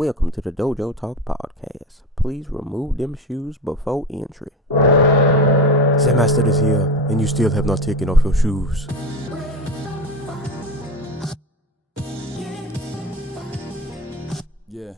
Welcome to the Dojo Talk Podcast. Please remove them shoes before entry. The master is here, and you still have not taken off your shoes. Yeah.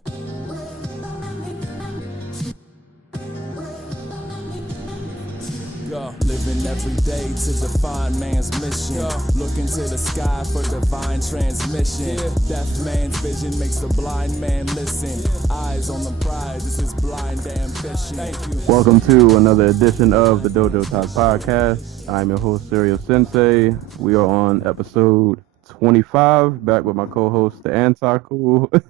Living every day to define man's mission. Look into the sky for divine transmission. Deaf man's vision makes the blind man listen. Eyes on the prize, this is blind ambition. Thank you. Welcome to another edition of the Dojo Talk Podcast. I'm your host, Serial Sensei. We are on episode 25, back with my co-host, the Antaku.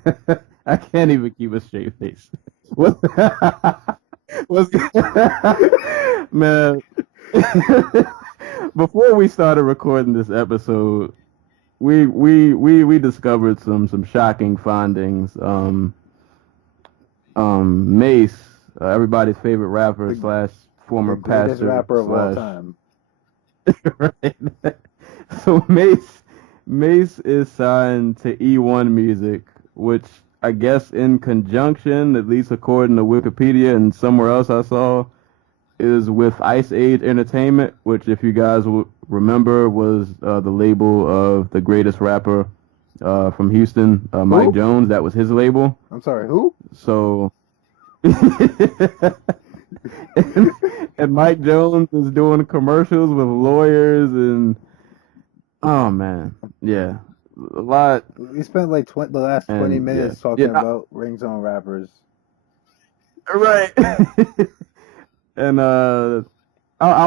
I can't even keep a straight face. What's man? Before we started recording this episode, we discovered some shocking findings. Mace, everybody's favorite rapper slash former pastor, rapper of all time. Right. So Mace is signed to E1 Music, which I guess in conjunction, at least according to Wikipedia and somewhere else I saw, is with Ice Age Entertainment, which, if you guys remember, was the label of the greatest rapper from Houston, Mike Jones. That was his label. I'm sorry, who? So, and Mike Jones is doing commercials with lawyers and, oh man, yeah, a lot. We spent like the last 20 minutes talking about ringtone rappers. Right. And I'll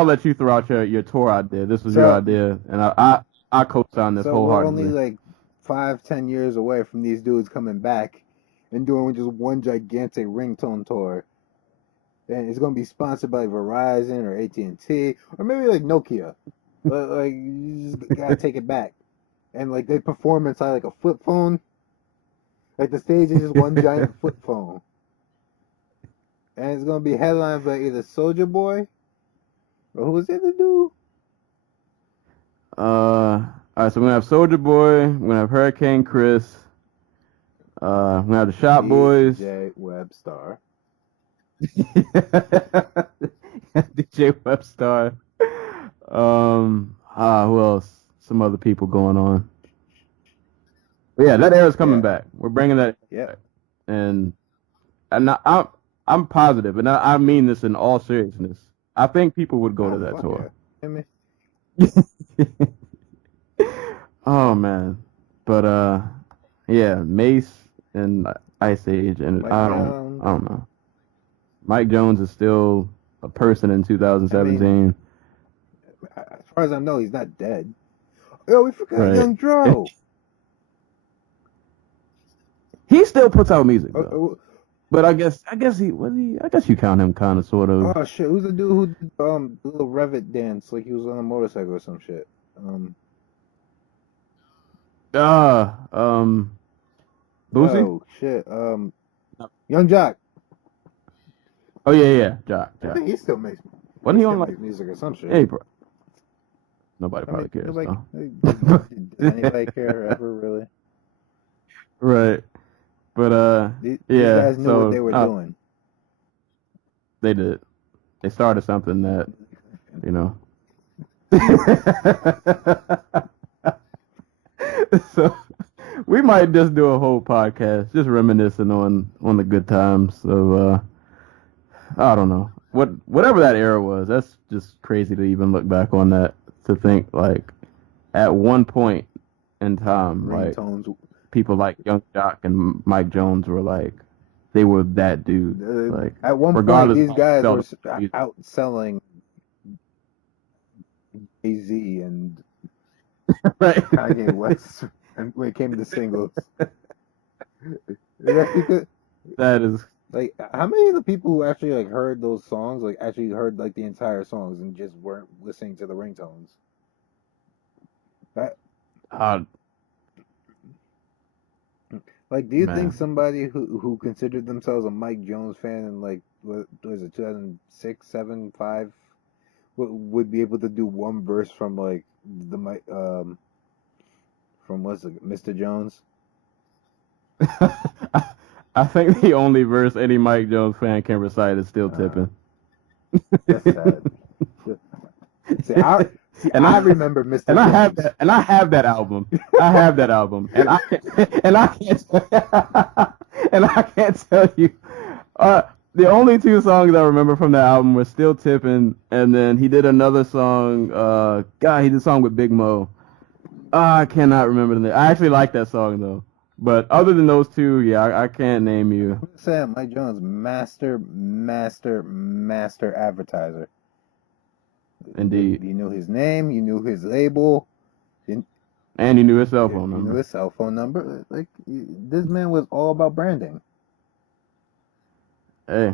let you throw out your tour idea. This was your idea, and I co-signed this wholeheartedly. We're only like 5-10 years away from these dudes coming back and doing just one gigantic ringtone tour, and it's gonna be sponsored by Verizon or AT&T or maybe like Nokia. But like, you just gotta take it back, and like they perform inside like a flip phone. Like the stage is just one giant flip phone. And it's going to be headlined by either Soulja Boy or who was the other dude? Alright, so we're going to have Soulja Boy, we're going to have Hurricane Chris, we're going to have the Shop Boys. DJ Webstar. DJ Webstar. Who else? Some other people going on. But yeah, that era's coming back. We're bringing that back. And I'm positive, and I mean this in all seriousness. I think people would go to that tour. Yeah. Oh man, but yeah, Mace and Ice Age, and I don't know. Mike Jones is still a person in 2017. As far as I know, he's not dead. Yo, we forgot Young Dro. He still puts out music though. But I guess you count him kind of sort of. Oh shit! Who's the dude who did the little Revit dance like he was on a motorcycle or some shit? Boosie? Oh shit! Young Jock. Oh yeah, Jock. I think he still makes. Wasn't he on like music or some shit? Hey, bro. Nobody probably cares. Did anybody care ever really? Right. But these guys knew what they were doing. They did. They started something that, you know. So we might just do a whole podcast just reminiscing on the good times of I don't know. Whatever that era was, that's just crazy to even look back on that, to think like at one point in time, ringtones. Like people like Young Jock and Mike Jones were like, they were that dude. Like at one point, these guys were outselling AZ and Kanye West when it came to singles. That is like, how many of the people who actually like heard those songs like actually heard like the entire songs and just weren't listening to the ringtones? Like, do you think somebody who considered themselves a Mike Jones fan in like what was it 2006, 7, 5 would be able to do one verse from like the from what's it, Mr. Jones? I think the only verse any Mike Jones fan can recite is "Still Tipping." That's sad. I remember Mr. And Jones. I have that album. I have that album, and I can't and I can't tell you. The only two songs I remember from that album were "Still Tipping," and then he did another song. He did a song with Big Mo. I cannot remember the name. I actually like that song though. But other than those two, yeah, I can't name you. I'm saying Mike Jones, master advertiser. Indeed. You knew his name, you knew his label, And you knew his cell phone you number. knew his cell phone number. Like this man was all about branding. Hey,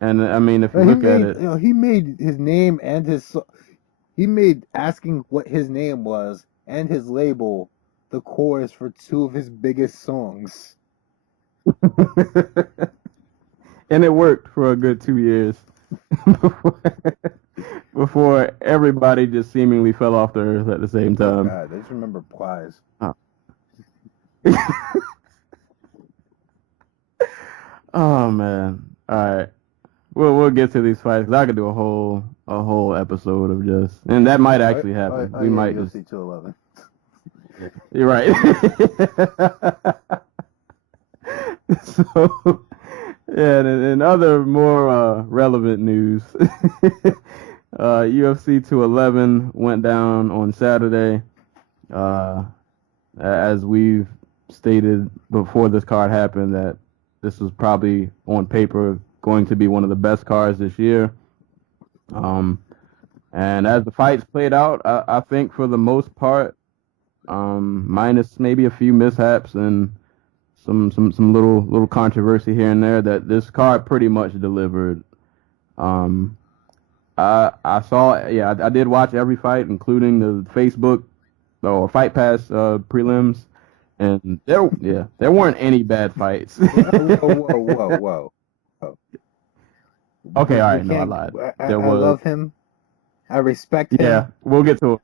and I mean, if you look at it, he made his name and he made asking what his name was and his label the chorus for two of his biggest songs. and it worked for a good 2 years before everybody just seemingly fell off the earth at the same time. Oh God, I just remember Plies. Oh man! All right, we'll get to these fights 'cause I could do a whole episode of just, and that might actually happen. We might UFC just 211. You're right. So, yeah, and other more relevant news, UFC 211 went down on Saturday. As we've stated before this card happened, that this was probably on paper going to be one of the best cards this year. And as the fights played out, I think for the most part, minus maybe a few mishaps and some little controversy here and there, that this card pretty much delivered. I saw, yeah, I did watch every fight, including the Facebook or Fight Pass prelims, and there weren't any bad fights. Whoa. Okay, all right, no, I lied. I love him. I respect him. Yeah, we'll get to it.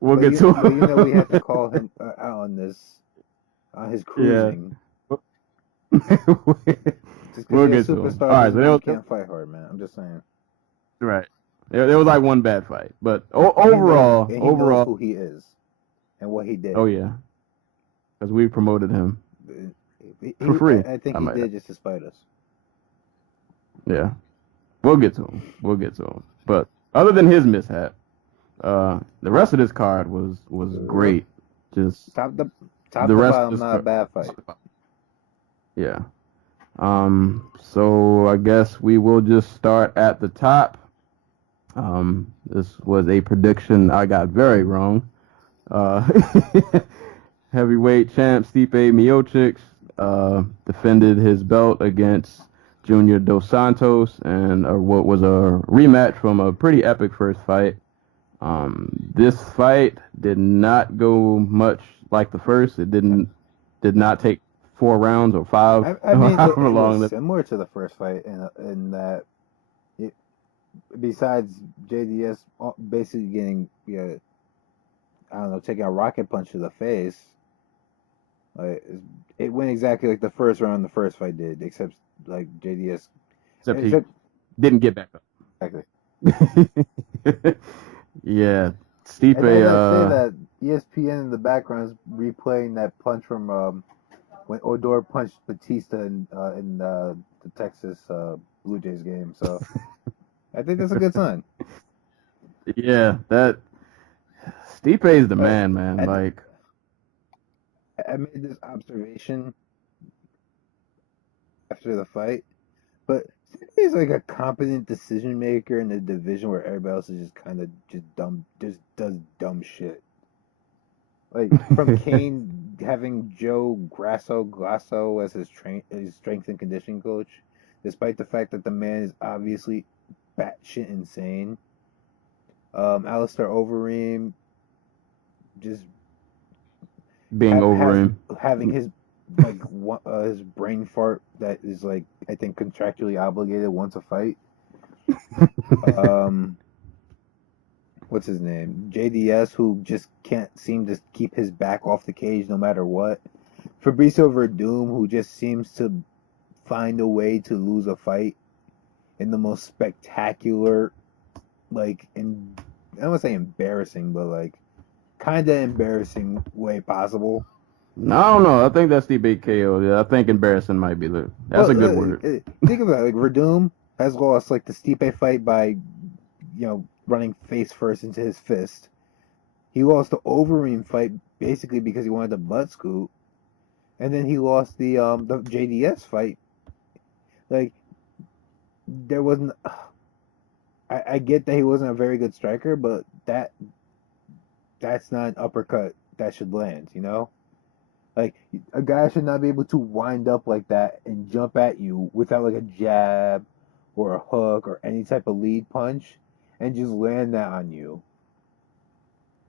We'll get to it. But you know we have to call him out on this, on his cruising. Yeah. We'll get to it. All right, so can't fight hard, man. I'm just saying. Right. There was like one bad fight, but overall, he knows who he is and what he did. Oh yeah, because we promoted him for free. I think he did just to spite us. Yeah, we'll get to him. But other than his mishap, the rest of this card was great. Just top to rest bottom, not a bad fight. Yeah. So I guess we will just start at the top. This was a prediction I got very wrong. Heavyweight champ Stipe Miocic defended his belt against Junior Dos Santos, and what was a rematch from a pretty epic first fight. This fight did not go much like the first. It did not take 4 rounds or 5. I mean, it was similar to the first fight in that, besides JDS basically getting, taking a rocket punch to the face, it went exactly like the first round the first fight did, except like JDS. Except he didn't get back up. Exactly. Yeah, Stipe. And I say that ESPN in the background is replaying that punch from when Odor punched Batista in the Texas Blue Jays game. So I think that's a good sign. Yeah, that Stipe is the man. Like, I made this observation after the fight, but he's like a competent decision maker in a division where everybody else is just kind of just does dumb shit. Like from Kane having Joe Grasso as his strength and conditioning coach, despite the fact that the man is obviously batshit insane. Alistair Overeem just being having his his brain fart that is like, I think, contractually obligated once a fight. What's his name? JDS, who just can't seem to keep his back off the cage no matter what. Fabricio Verdum, who just seems to find a way to lose a fight in the most spectacular, like, I don't want to say embarrassing, but like kind of embarrassing way possible. No, I don't know. I think that's the big KO. Yeah, I think embarrassing might be that's a good word. Think about it. Like Verdum has lost like the Stipe fight by, running face first into his fist. He lost the Overeem fight basically because he wanted to butt scoot, and then he lost the JDS fight. Like there wasn't. I get that he wasn't a very good striker, but that's not an uppercut that should land. Like a guy should not be able to wind up like that and jump at you without like a jab or a hook or any type of lead punch and just land that on you.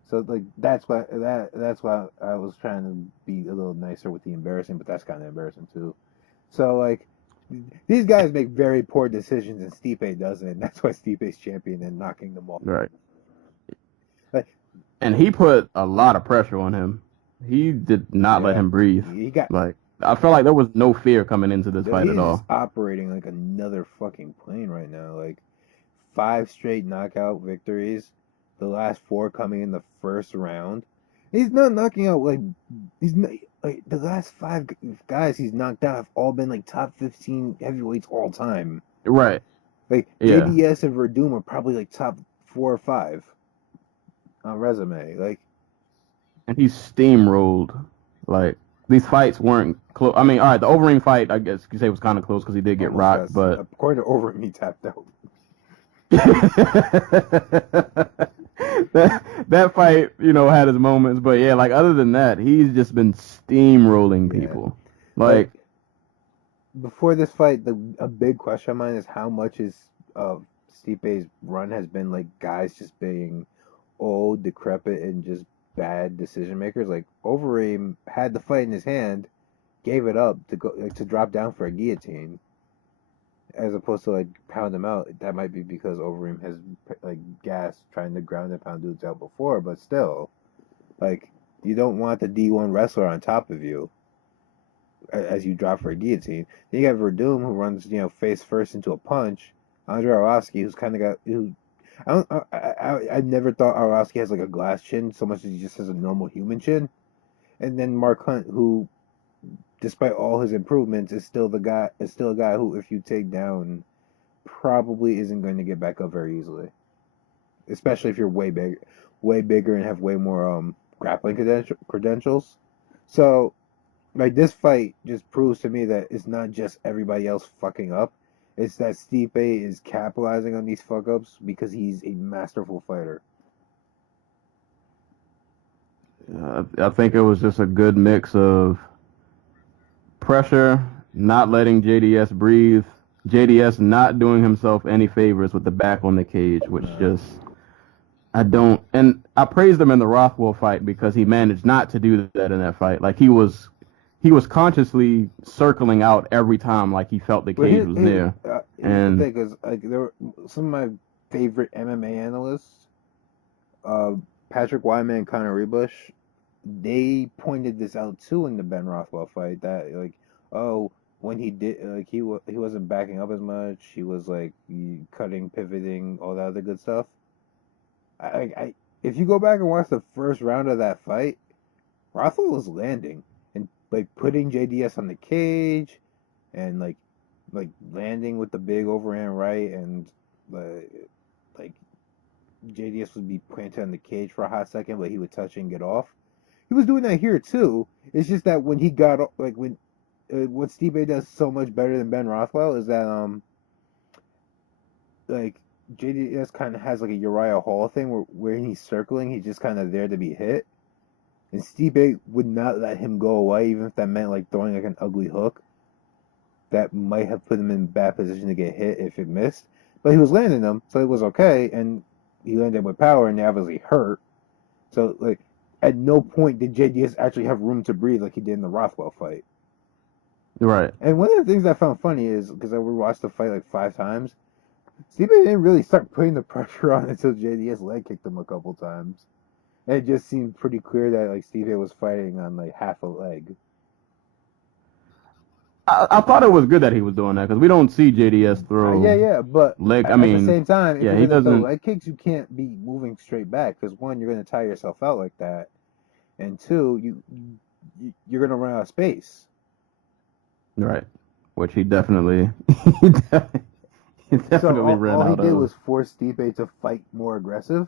So like that's why I was trying to be a little nicer with the embarrassing, but that's kind of embarrassing too. So like these guys make very poor decisions and Stipe doesn't, and that's why Stipe's champion and knocking them off. Right. Like, And he put a lot of pressure on him. He did not let him breathe. He got like I felt like there was no fear coming into this fight at all. He's operating like another fucking plane right now. Like 5 straight knockout victories, the last 4 coming in the first round. He's not knocking out he's not like the last 5 guys he's knocked out have all been like top 15 heavyweights all time. Right. Like JDS and Verdum are probably like top 4 or 5 on resume. Like, and he steamrolled. Like these fights weren't close. I mean, all right, the Overeem fight, I guess you could say was kind of close because he did get rocked, but according to Overeem, he tapped out. that fight, had his moments, but yeah, like other than that, he's just been steamrolling people. Like before this fight, a big question of mine is how much is Stipe's run has been like guys just being old, decrepit, and just bad decision makers. Like Overeem had the fight in his hand, gave it up to go to drop down for a guillotine, as opposed to like pound him out. That might be because Overeem has like gas trying to ground and pound dudes out before, but still, like you don't want the D1 wrestler on top of you as you drop for a guillotine. Then you got Verdum who runs face first into a punch. Andre Arlovski who's kind of got I never thought Arlovski has like a glass chin so much as he just has a normal human chin. And then Mark Hunt, who, despite all his improvements, is still a guy who, if you take down, probably isn't going to get back up very easily. Especially if you're way bigger and have way more grappling credentials. So, like this fight just proves to me that it's not just everybody else fucking up. It's that Stipe is capitalizing on these fuck-ups because he's a masterful fighter. I think it was just a good mix of pressure, not letting JDS breathe, JDS not doing himself any favors with the back on the cage, which and I praised him in the Rothwell fight because he managed not to do that in that fight. Like he was consciously circling out every time, like he felt the cage was near. And the thing is, like, there were some of my favorite MMA analysts, Patrick Wyman and Conor Rebush, they pointed this out too in the Ben Rothwell fight that when he did he wasn't backing up as much, he was like cutting, pivoting, all that other good stuff. If you go back and watch the first round of that fight, Rothwell was landing and like putting JDS on the cage and like landing with the big overhand right, and like JDS would be planted on the cage for a hot second, but he would touch and get off. He was doing that here too. It's just that when he got what Stipe does so much better than Ben Rothwell is that like JDS kind of has like a Uriah Hall thing where he's circling, he's just kind of there to be hit, and Stipe would not let him go away, even if that meant like throwing like an ugly hook that might have put him in a bad position to get hit if it missed. But he was landing them, so it was okay, and he landed with power, and they obviously hurt. So like at no point did JDS actually have room to breathe like he did in the Rothwell fight. Right. And one of the things I found funny is, because I rewatched the fight like 5 times, Stipe didn't really start putting the pressure on until JDS leg kicked him a couple times. And it just seemed pretty clear that like Stipe was fighting on like half a leg. I thought it was good that he was doing that because we don't see JDS throw Yeah, but leg. I at the mean, same time, if yeah, you're he gonna throw doesn't. leg kicks, you can't be moving straight back because one, you're gonna tire yourself out like that, and two, you're gonna run out of space. Right, which he definitely he So definitely ran all he out did of. was force Stipe to fight more aggressive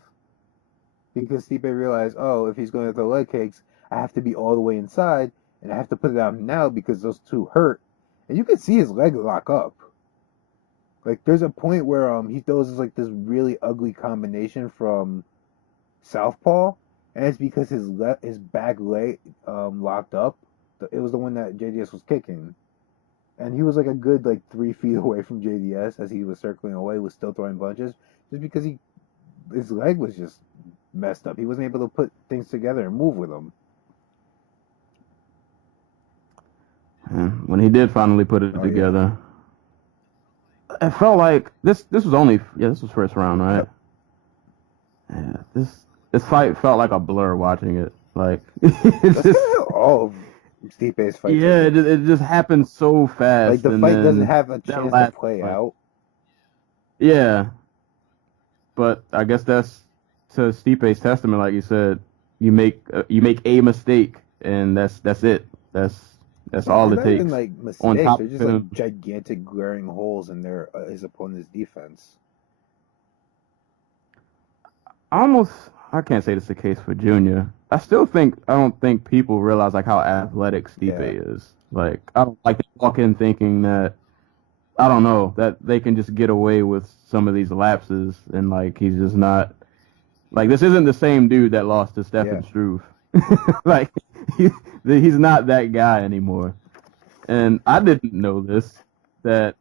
because Stipe realized, oh, if he's going to throw leg kicks, I have to be all the way inside and I have to put it out now because those two hurt, and you can see his leg lock up. Like there's a point where he throws like this really ugly combination from southpaw, and it's because his back leg locked up. It was the one that JDS was kicking, and he was like a good like 3 feet away from JDS as he was circling away, was still throwing punches, just because his leg was just messed up. He wasn't able to put things together and move with them. And when he did finally put it Oh, together, it felt like this was only this was first round, right? Yep. Yeah, this fight felt like a blur watching it. Like it's just All of Stipe's fights. yeah, it just happened so fast. Like the and fight then doesn't have a that chance to last play fight. out. Yeah, but I guess that's to Stipe's testament, like you said. You make a mistake, and that's it. That's all They're it not even takes. like On mistakes. top They're of just like him, gigantic glaring holes in their his opponent's defense. I can't say this is the case for Junior. I don't think people realize like how athletic Stipe Yeah. is. Like I don't like they walk in thinking that I don't know that they can just get away with some of these lapses and like he's just not like this isn't the same dude that lost to Stefan Yeah. Struve. Like he, he's not that guy anymore. And I didn't know this that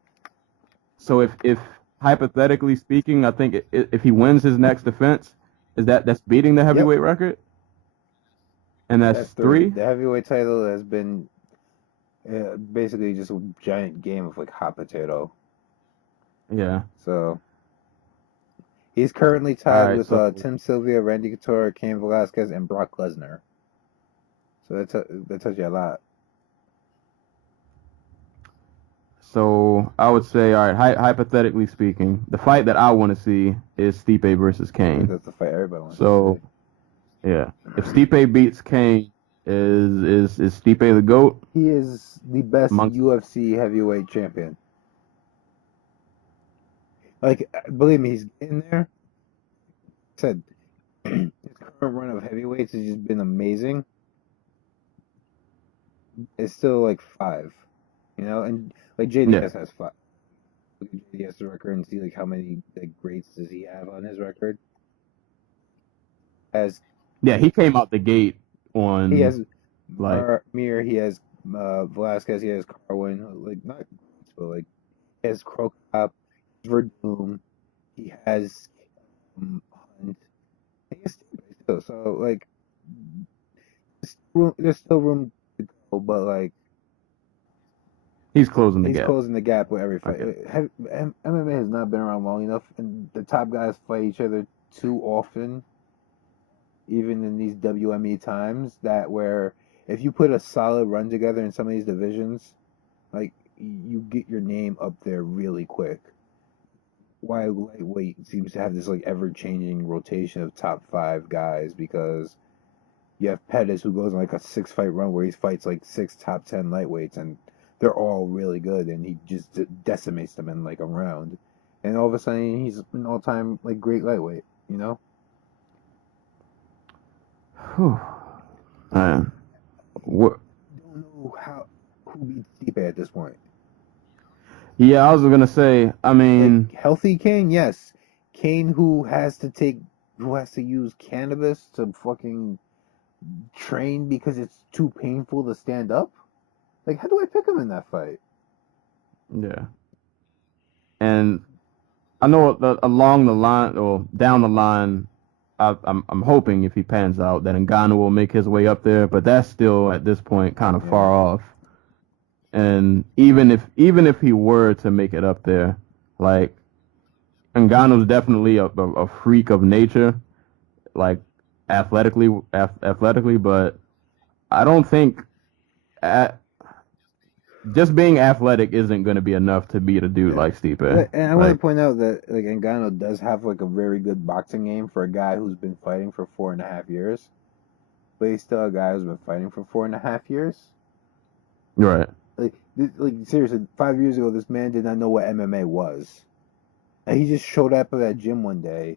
so if hypothetically speaking, I think if he wins his next defense, that's beating the Yep. heavyweight record, and that's That's three. 3. The heavyweight title has been basically just a giant game of like hot potato. Yeah. So he's currently All tied right. with So Tim Sylvia, Randy Couture, Cain Velasquez, and Brock Lesnar. So that tells you a lot. so I would say, all right. Hypothetically speaking, the fight that I want to see is Stipe versus Kane. That's the fight everybody wants So to yeah, if Stipe beats Kane, is Stipe the GOAT? see. He is the best Amongst UFC heavyweight champion. Like, believe me, he's in there. I said his current run of heavyweights has just been amazing. It's still like 5, and like JDS has 5. Look at JDS record and see like how many like greats does he have on his record. As Yeah, he came out the gate he has on like Mir, he has Velasquez, he has Carwin, like not greats, but like he has Crocop, Verdum, he has Hunt, he has Stipe too. So like there's still room to go, but like he's closing the he's gap. closing the gap with every fight. Okay. MMA has not been around long enough, and the top guys fight each other too often, even in these WME times, that where if you put a solid run together in some of these divisions, like you get your name up there really quick. Why lightweight seems to have this like ever changing rotation of top 5 guys because you have Pettis who goes on like a 6 fight run where he fights like 6 top 10 lightweights and they're all really good and he just decimates them in like a round, and all of a sudden he's an all-time like great lightweight. Whew. Man, what? Don't know who beats Stipe at this point. Yeah, I was gonna say. I mean, Like healthy Kane, yes. Kane who has to use cannabis to fucking train because it's too painful to stand up. Like, how do I pick him in that fight? yeah. And I know along the line or down the line, I'm hoping if he pans out that Ngannou will make his way up there, but that's still at this point kind of Yeah. far off. And even if he were to make it up there, like Ngannou's definitely a freak of nature, like athletically, but I don't think at just being athletic isn't going to be enough to beat a dude like Stipe. And I want to point out that like Ngannou does have like a very good boxing game for a guy who's been fighting for 4.5 years. But he's still a guy who's been fighting for 4.5 years. Right. Like seriously, 5 years ago, this man did not know what MMA was. And he just showed up at that gym one day,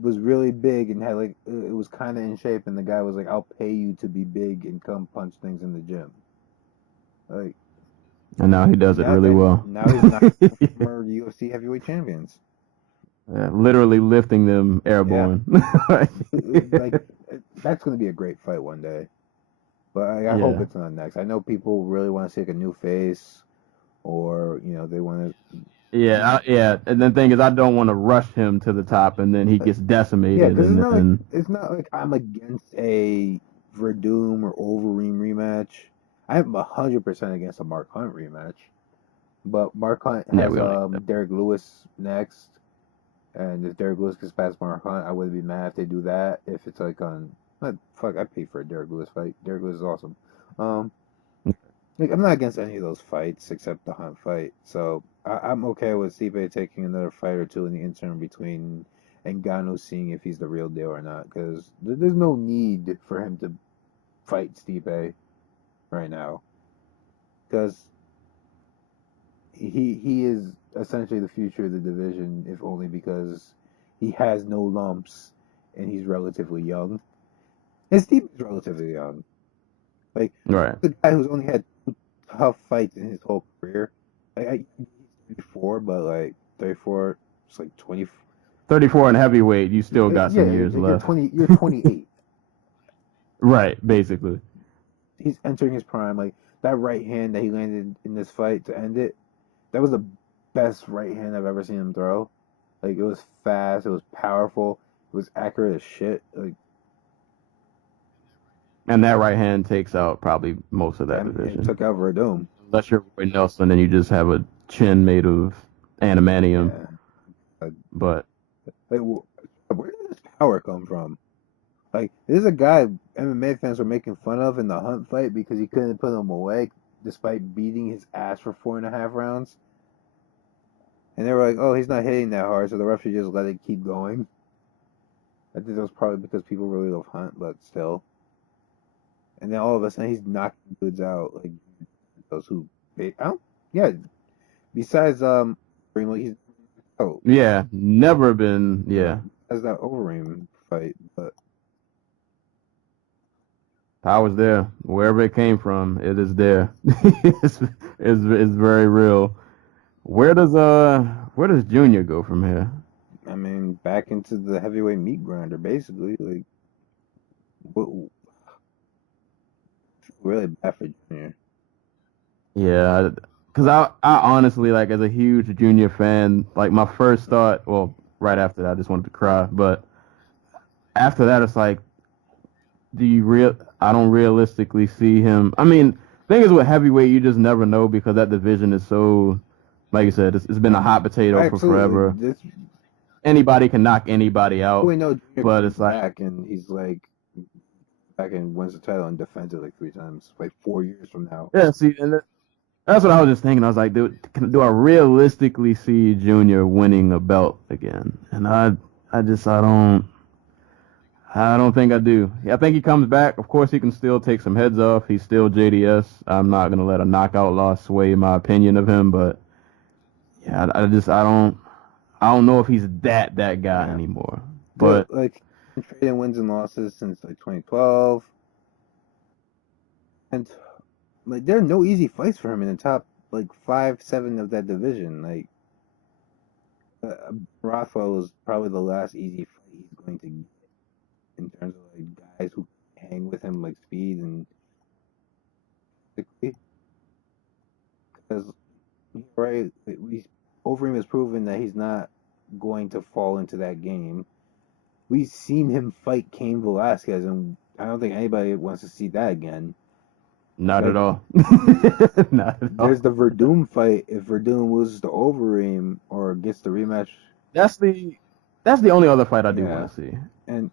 was really big and had like it was kind of in shape, and the guy was like, "I'll pay you to be big and come punch things in the gym." Like, and now he does it really well. Now he's not former UFC heavyweight champions. Yeah, literally lifting them airborne. Yeah. Like that's going to be a great fight one day. But I hope it's not next. I know people really want to see like a new face, or they want to. Yeah. And the thing is, I don't want to rush him to the top, and then he gets decimated. Yeah, because it's not like I'm against a Verdum or Overeem rematch. I'm 100% against a Mark Hunt rematch. But Mark Hunt has Derek Lewis next, and if Derek Lewis gets past Mark Hunt, I wouldn't be mad if they do that. If it's like on, I paid for a Derek Lewis fight. Derek Lewis is awesome. Like I'm not against any of those fights except the Hunt fight. So I'm okay with Stipe taking another fight or two in the interim between Ngannou seeing if he's the real deal or not. Because there's no need for him to fight Stipe right now. Because he is essentially the future of the division, if only because he has no lumps and he's relatively young. And Stipe is relatively young. Like, the guy who's only had two tough fights in his whole career. Like, he's 34, but like 34, it's like 20. 34 in heavyweight, you still got some years left. You're 28. Right, basically. He's entering his prime. Like, that right hand that he landed in this fight to end it, that was the best right hand I've ever seen him throw. Like, it was fast, it was powerful, it was accurate as shit. Like, and that right hand takes out probably most of that division. It took out Verdum. Unless you're Roy Nelson and you just have a chin made of adamantium. Yeah. But like, where did this power come from? Like, this is a guy MMA fans were making fun of in the Hunt fight because he couldn't put him away despite beating his ass for 4.5 rounds. And they were like, "Oh, he's not hitting that hard, so the ref should just let it keep going." I think that was probably because people really love Hunt, but still. And then all of a sudden he's knocking dudes out, like those who besides he's never been as that Overeem fight, but power's there. Wherever it came from, it is there. it's very real. Where does Junior go from here? I mean, back into the heavyweight meat grinder, basically. Like, really bad for Junior. Yeah, because I honestly, like, as a huge Junior fan, like, my first thought, well, right after that, I just wanted to cry, but after that, it's like, I don't realistically see him. I mean, thing is with heavyweight, you just never know because that division is so, like you said, it's been a hot potato for forever. Anybody can knock anybody out. But it's like back and he's like back and wins the title and defends it like 3 times, like 4 years from now. Yeah, see, and that's what I was just thinking. I was like, do I realistically see Junior winning a belt again? And I don't think I do. I think he comes back. Of course, he can still take some heads off. He's still JDS. I'm not gonna let a knockout loss sway my opinion of him. But yeah, I don't know if he's that guy anymore. But like, trading wins and losses since like 2012, and like there are no easy fights for him in the top like 5-7 of that division. Like, Rafa was probably the last easy fight he's going to get in terms of like guys who hang with him like speed and because Overeem has proven that he's not going to fall into that game. We've seen him fight Cain Velasquez, and I don't think anybody wants to see that again. Not at all. Not at all. There's the Verdum fight. If Verdum loses to Overeem or gets the rematch, that's the only other fight I do want to see. And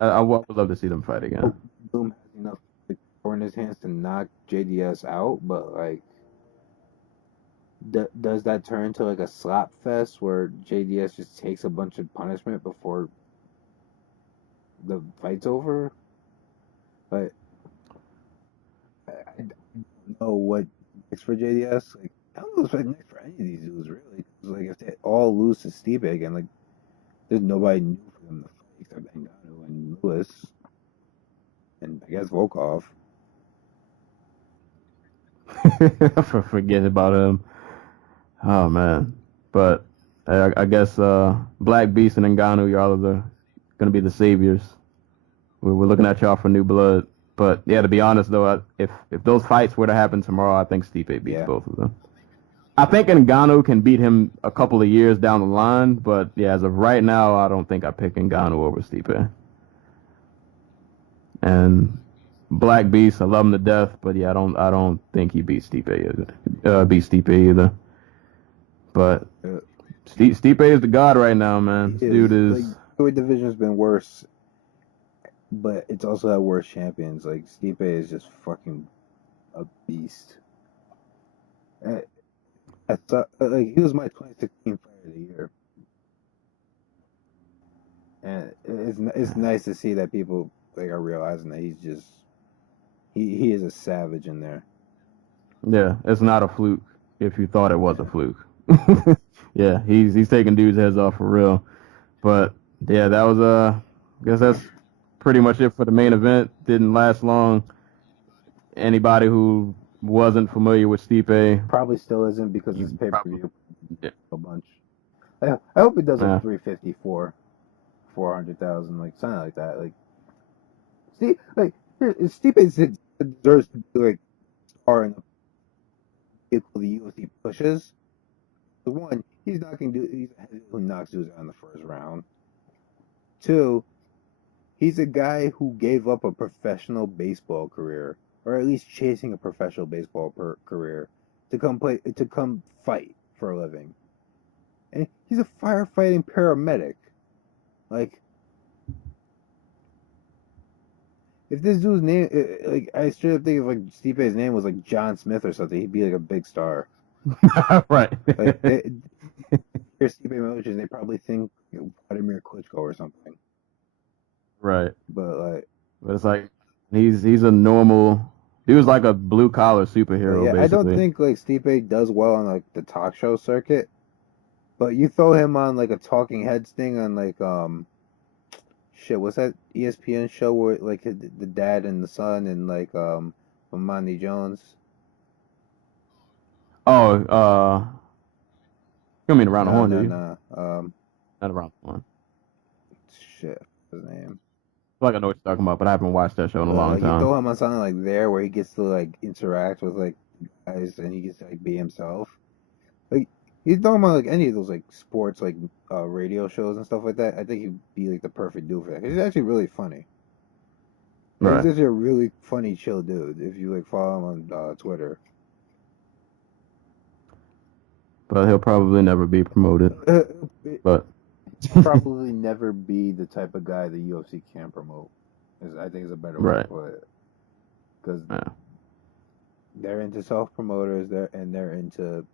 I would love to see them fight again. Verdum has enough power in his hands to knock JDS out, but like Does that turn into like a slap fest where JDS just takes a bunch of punishment before the fight's over? But I don't know what next for JDS. Like, I don't know what's next for any of these dudes really. 'Cause, like if they all lose to Stipe again, like there's nobody new for them to fight except Ngannou and Lewis and I guess Volkov. Forget about him. Oh man, but I guess Black Beast and Ngannou, y'all are gonna be the saviors. We're looking at y'all for new blood. But yeah, to be honest though, if those fights were to happen tomorrow, I think Stipe beats Yeah. both of them. I think Ngannou can beat him a couple of years down the line, but yeah, as of right now, I don't think I pick Ngannou over Stipe. And Black Beast, I love him to death, but yeah, I don't think he beats Stipe either. But Stipe is the god right now, man. This dude is. Like, the division's been worse, but it's also had worse champions. Like Stipe is just fucking a beast. I thought like he was my 2016 Fighter of the Year, and it's nice to see that people like are realizing that he's just he is a savage in there. Yeah, it's not a fluke if you thought it was a fluke. Yeah, he's taking dudes' heads off for real. But yeah, that was I guess that's pretty much it for the main event. Didn't last long. Anybody who wasn't familiar with Stipe, Probably still isn't because it's pay per view Yeah. a bunch. I hope it does like Yeah. 354, 400,000, like something like that. Like see, like Stipe deserves to be like star in the vehicle the UFC pushes. The one, he's a heavy who knocks dudes out in the first round. Two, he's a guy who gave up a professional baseball career, or at least chasing a professional baseball career, to come fight for a living. And he's a firefighting paramedic. Like, if this dude's name, like, I straight up think if like Stipe's name was like John Smith or something, he'd be like a big star. Right. Like, hear Stipe Miocic's, they probably think Vladimir Klitschko or something. Right. But it's like he's a normal. He was like a blue collar superhero. yeah, basically. I don't think like Stipe does well on like the talk show circuit. But you throw him on like a talking heads thing on like shit, what's that ESPN show where like the dad and the son and like Amani Jones? Oh, you mean around the horn, do you? No. Not around the horn. Shit, what's his name? I feel like I know what you're talking about, but I haven't watched that show in a long time. You throw him on something like there where he gets to like interact with like guys and he gets to like be himself. Like you throw him on like any of those like sports like radio shows and stuff like that. I think he'd be like the perfect dude for that. He's actually really funny. Like, Right. He's actually a really funny, chill dude. If you like follow him on Twitter. But he'll probably never be promoted. But probably never be the type of guy the UFC can promote. I think is a better word for it. Because they're into self promoters, they're into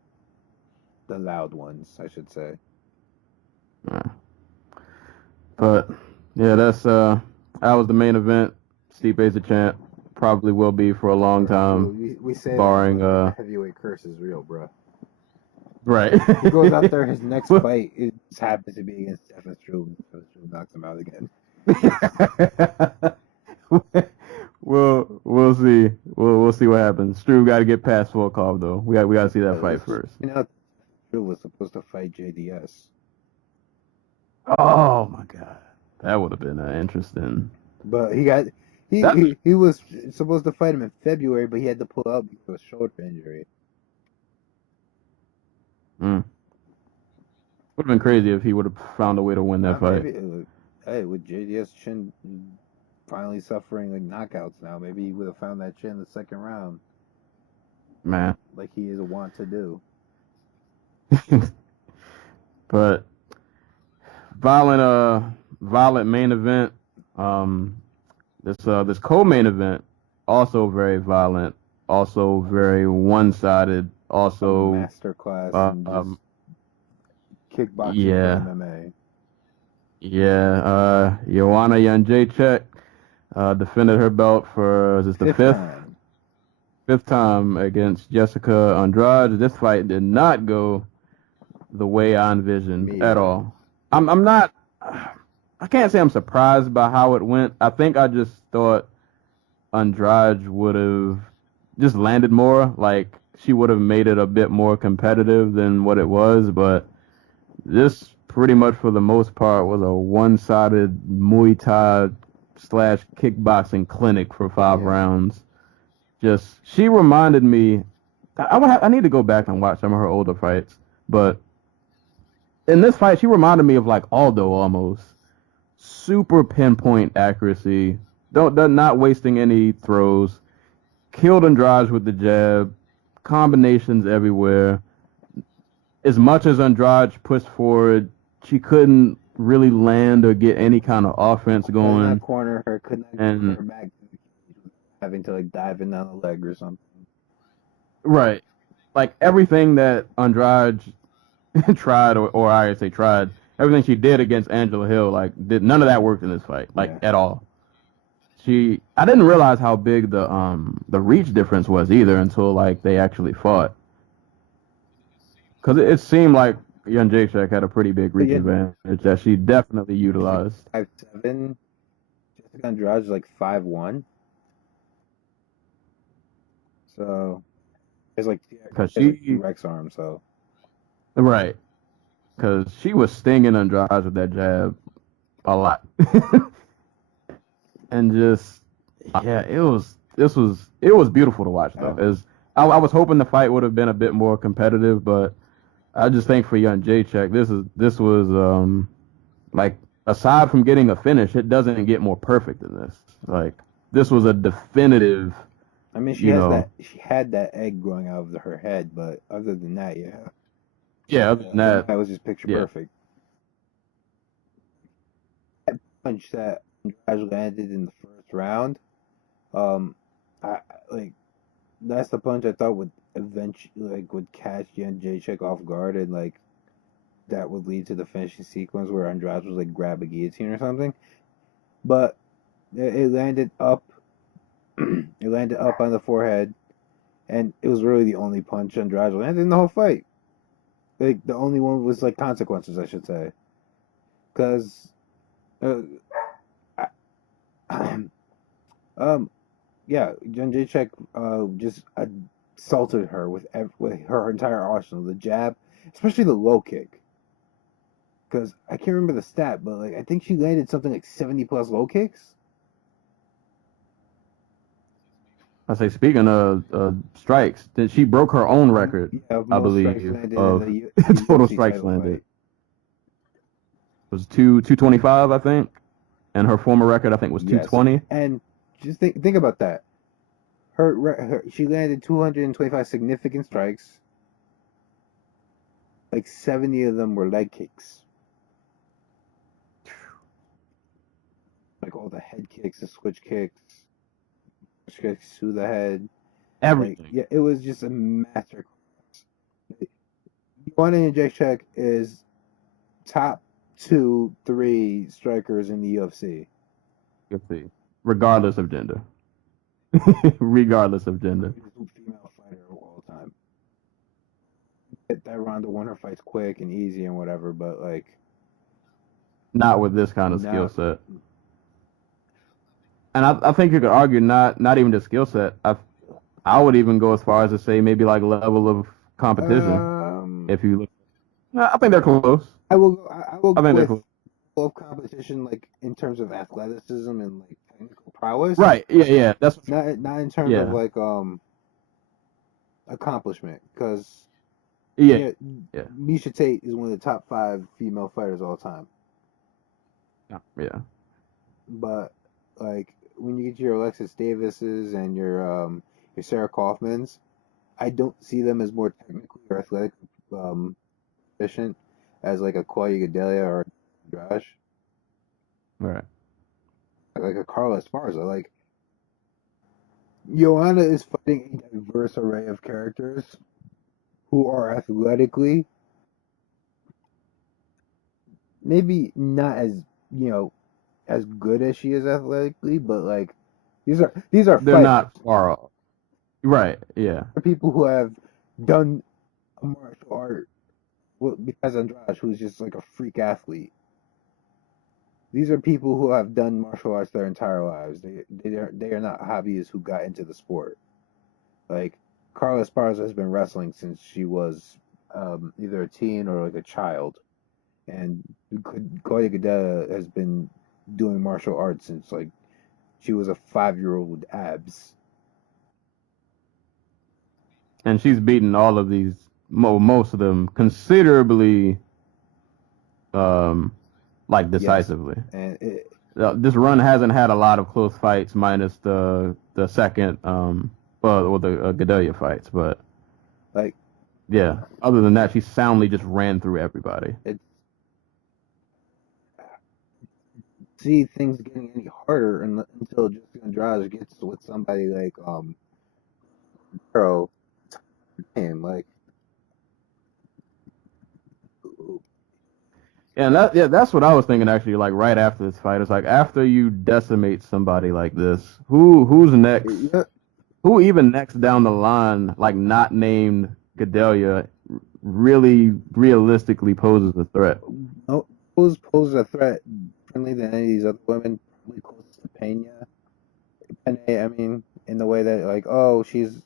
the loud ones, I should say. But yeah, that was the main event. Stipe's the champ. Probably will be for a long time. We say barring that, the heavyweight curse is real, bro. Right. He goes out there. His next fight happens to be against Stefan Struve. Stefan Struve knocks him out again. We'll see. We'll see what happens. Struve got to get past Volkov though. We got to see that fight first. You know, Struve was supposed to fight JDS. Oh my god, that would have been interesting. But he was supposed to fight him in February, but he had to pull out because of a shoulder injury. Would have been crazy if he would have found a way to win that fight. Hey, with JDS chin finally suffering like knockouts now, maybe he would have found that chin in the second round. Man, like he is wont to do. But violent main event. This co-main event also very violent, also very one-sided. also, masterclass in just um, kickboxing for yeah, MMA. Joanna Jędrzejczyk defended her belt for, is this the Fifth fifth? time. Fifth time against Jessica Andrade. This fight did not go the way I envisioned Me at either. all. I'm not. I can't say I'm surprised by how it went. I think I just thought Andrade would have just landed more. Like she would have made it a bit more competitive than what it was. But this pretty much for the most part was a one-sided Muay Thai slash kickboxing clinic for 5 rounds. Just she reminded me. I need to go back and watch some of her older fights, but in this fight, she reminded me of like Aldo almost. Super pinpoint accuracy. Don't not wasting any throws. Killed Andrade with the jab. Combinations everywhere. As much as Andrade pushed forward, she couldn't really land or get any kind of offense Could going. not corner her, could not get And her back to the cage, having to like dive in on the leg or something. right, like everything that Andrade tried, or I say tried, everything she did against Angela Hill, like did none of that worked in this fight, like Yeah. at all. I didn't realize how big the reach difference was either until like they actually fought, because it seemed like Jędrzejczyk had a pretty big reach Yeah. advantage that she definitely utilized. 5'7". Jessica Andrade is like 5'1". So it's like Because she has like two Rex arms. So right, because she was stinging Andrade with that jab a lot, and just yeah, it was beautiful to watch though. I was hoping the fight would have been a bit more competitive, but I just think for Jędrzejczyk, this was like aside from getting a finish, it doesn't get more perfect than this. Like this was a definitive. I mean, she had that egg growing out of her head, but other than that, yeah. Yeah, other than that, was just picture yeah. perfect. That punch that Andrade landed in the first round, I like that's the punch I thought would eventually would catch Jędrzejczyk off guard, and like that would lead to the finishing sequence where Andrade was like grab a guillotine or something. But it landed up. It landed up on the forehead, and it was really the only punch Andrade landed in the whole fight. Like the only one was like consequences, I should say, because uh, yeah, Jędrzejczyk just assaulted her with her entire arsenal, the jab, especially the low kick. Because I can't remember the stat, but like I think she landed something like 70+ low kicks. I say speaking of strikes, that she broke her own record, Yeah, I most strikes believe, landed of in the total UFC strikes title landed. fight. It was 225, I think, and her former record I think was Yes. 220. And just think about that. She landed 225 significant strikes. Like 70 of them were leg kicks. Like all the head kicks, the switch kicks to the head. Everything. Like, yeah, it was just a masterclass. Joanna Jędrzejczyk is top 2, 3 strikers in the UFC. You'll see. Regardless of gender. Regardless of gender. Female fighter of all time. That Ronda won her fights quick and easy and whatever, but like Not with this kind of skill set. And I think you could argue not even the skill set. I would even go as far as to say maybe like level of competition. If you look, I think they're close. I will I think they're close. Of competition, like in terms of athleticism and like technical prowess. Right. Yeah. That's not in terms of like accomplishment, because Miesha Tate is one of the top 5 female fighters of all time. Yeah. But like when you get your Alexis Davises and your Sarah Kaufmans, I don't see them as more technically or athletic efficient as like a Claudia Gadelia or a Andrade. Right. Like a Carla Esparza. Like Joanna is fighting a diverse array of characters who are athletically maybe not as as good as she is athletically, but like these are They're fighters. not far off. Right. Yeah. People who have done a martial art. Well, besides Andrade, who's just like a freak athlete. These are people who have done martial arts their entire lives. They are not hobbyists who got into the sport. Like Carla Esparza has been wrestling since she was either a teen or like a child, and Claudia Gadelha has been doing martial arts since like she was a 5-year-old with abs. And she's beaten all of these, most of them, considerably, like decisively. Yes. And This run hasn't had a lot of close fights, minus the second, well, the Gadelha fights, but like yeah. Other than that, she soundly just ran through everybody. it's see things getting any harder until Jessica Andrade gets with somebody like Girl, and like And that's what I was thinking actually. Like right after this fight, it's like after you decimate somebody like this, who's next? yeah, Who even next down the line, like not named Gadelha, really realistically poses a threat? no, poses a threat friendly than any of these other women, probably close to Pena. Pena, I mean, in the way that like, she's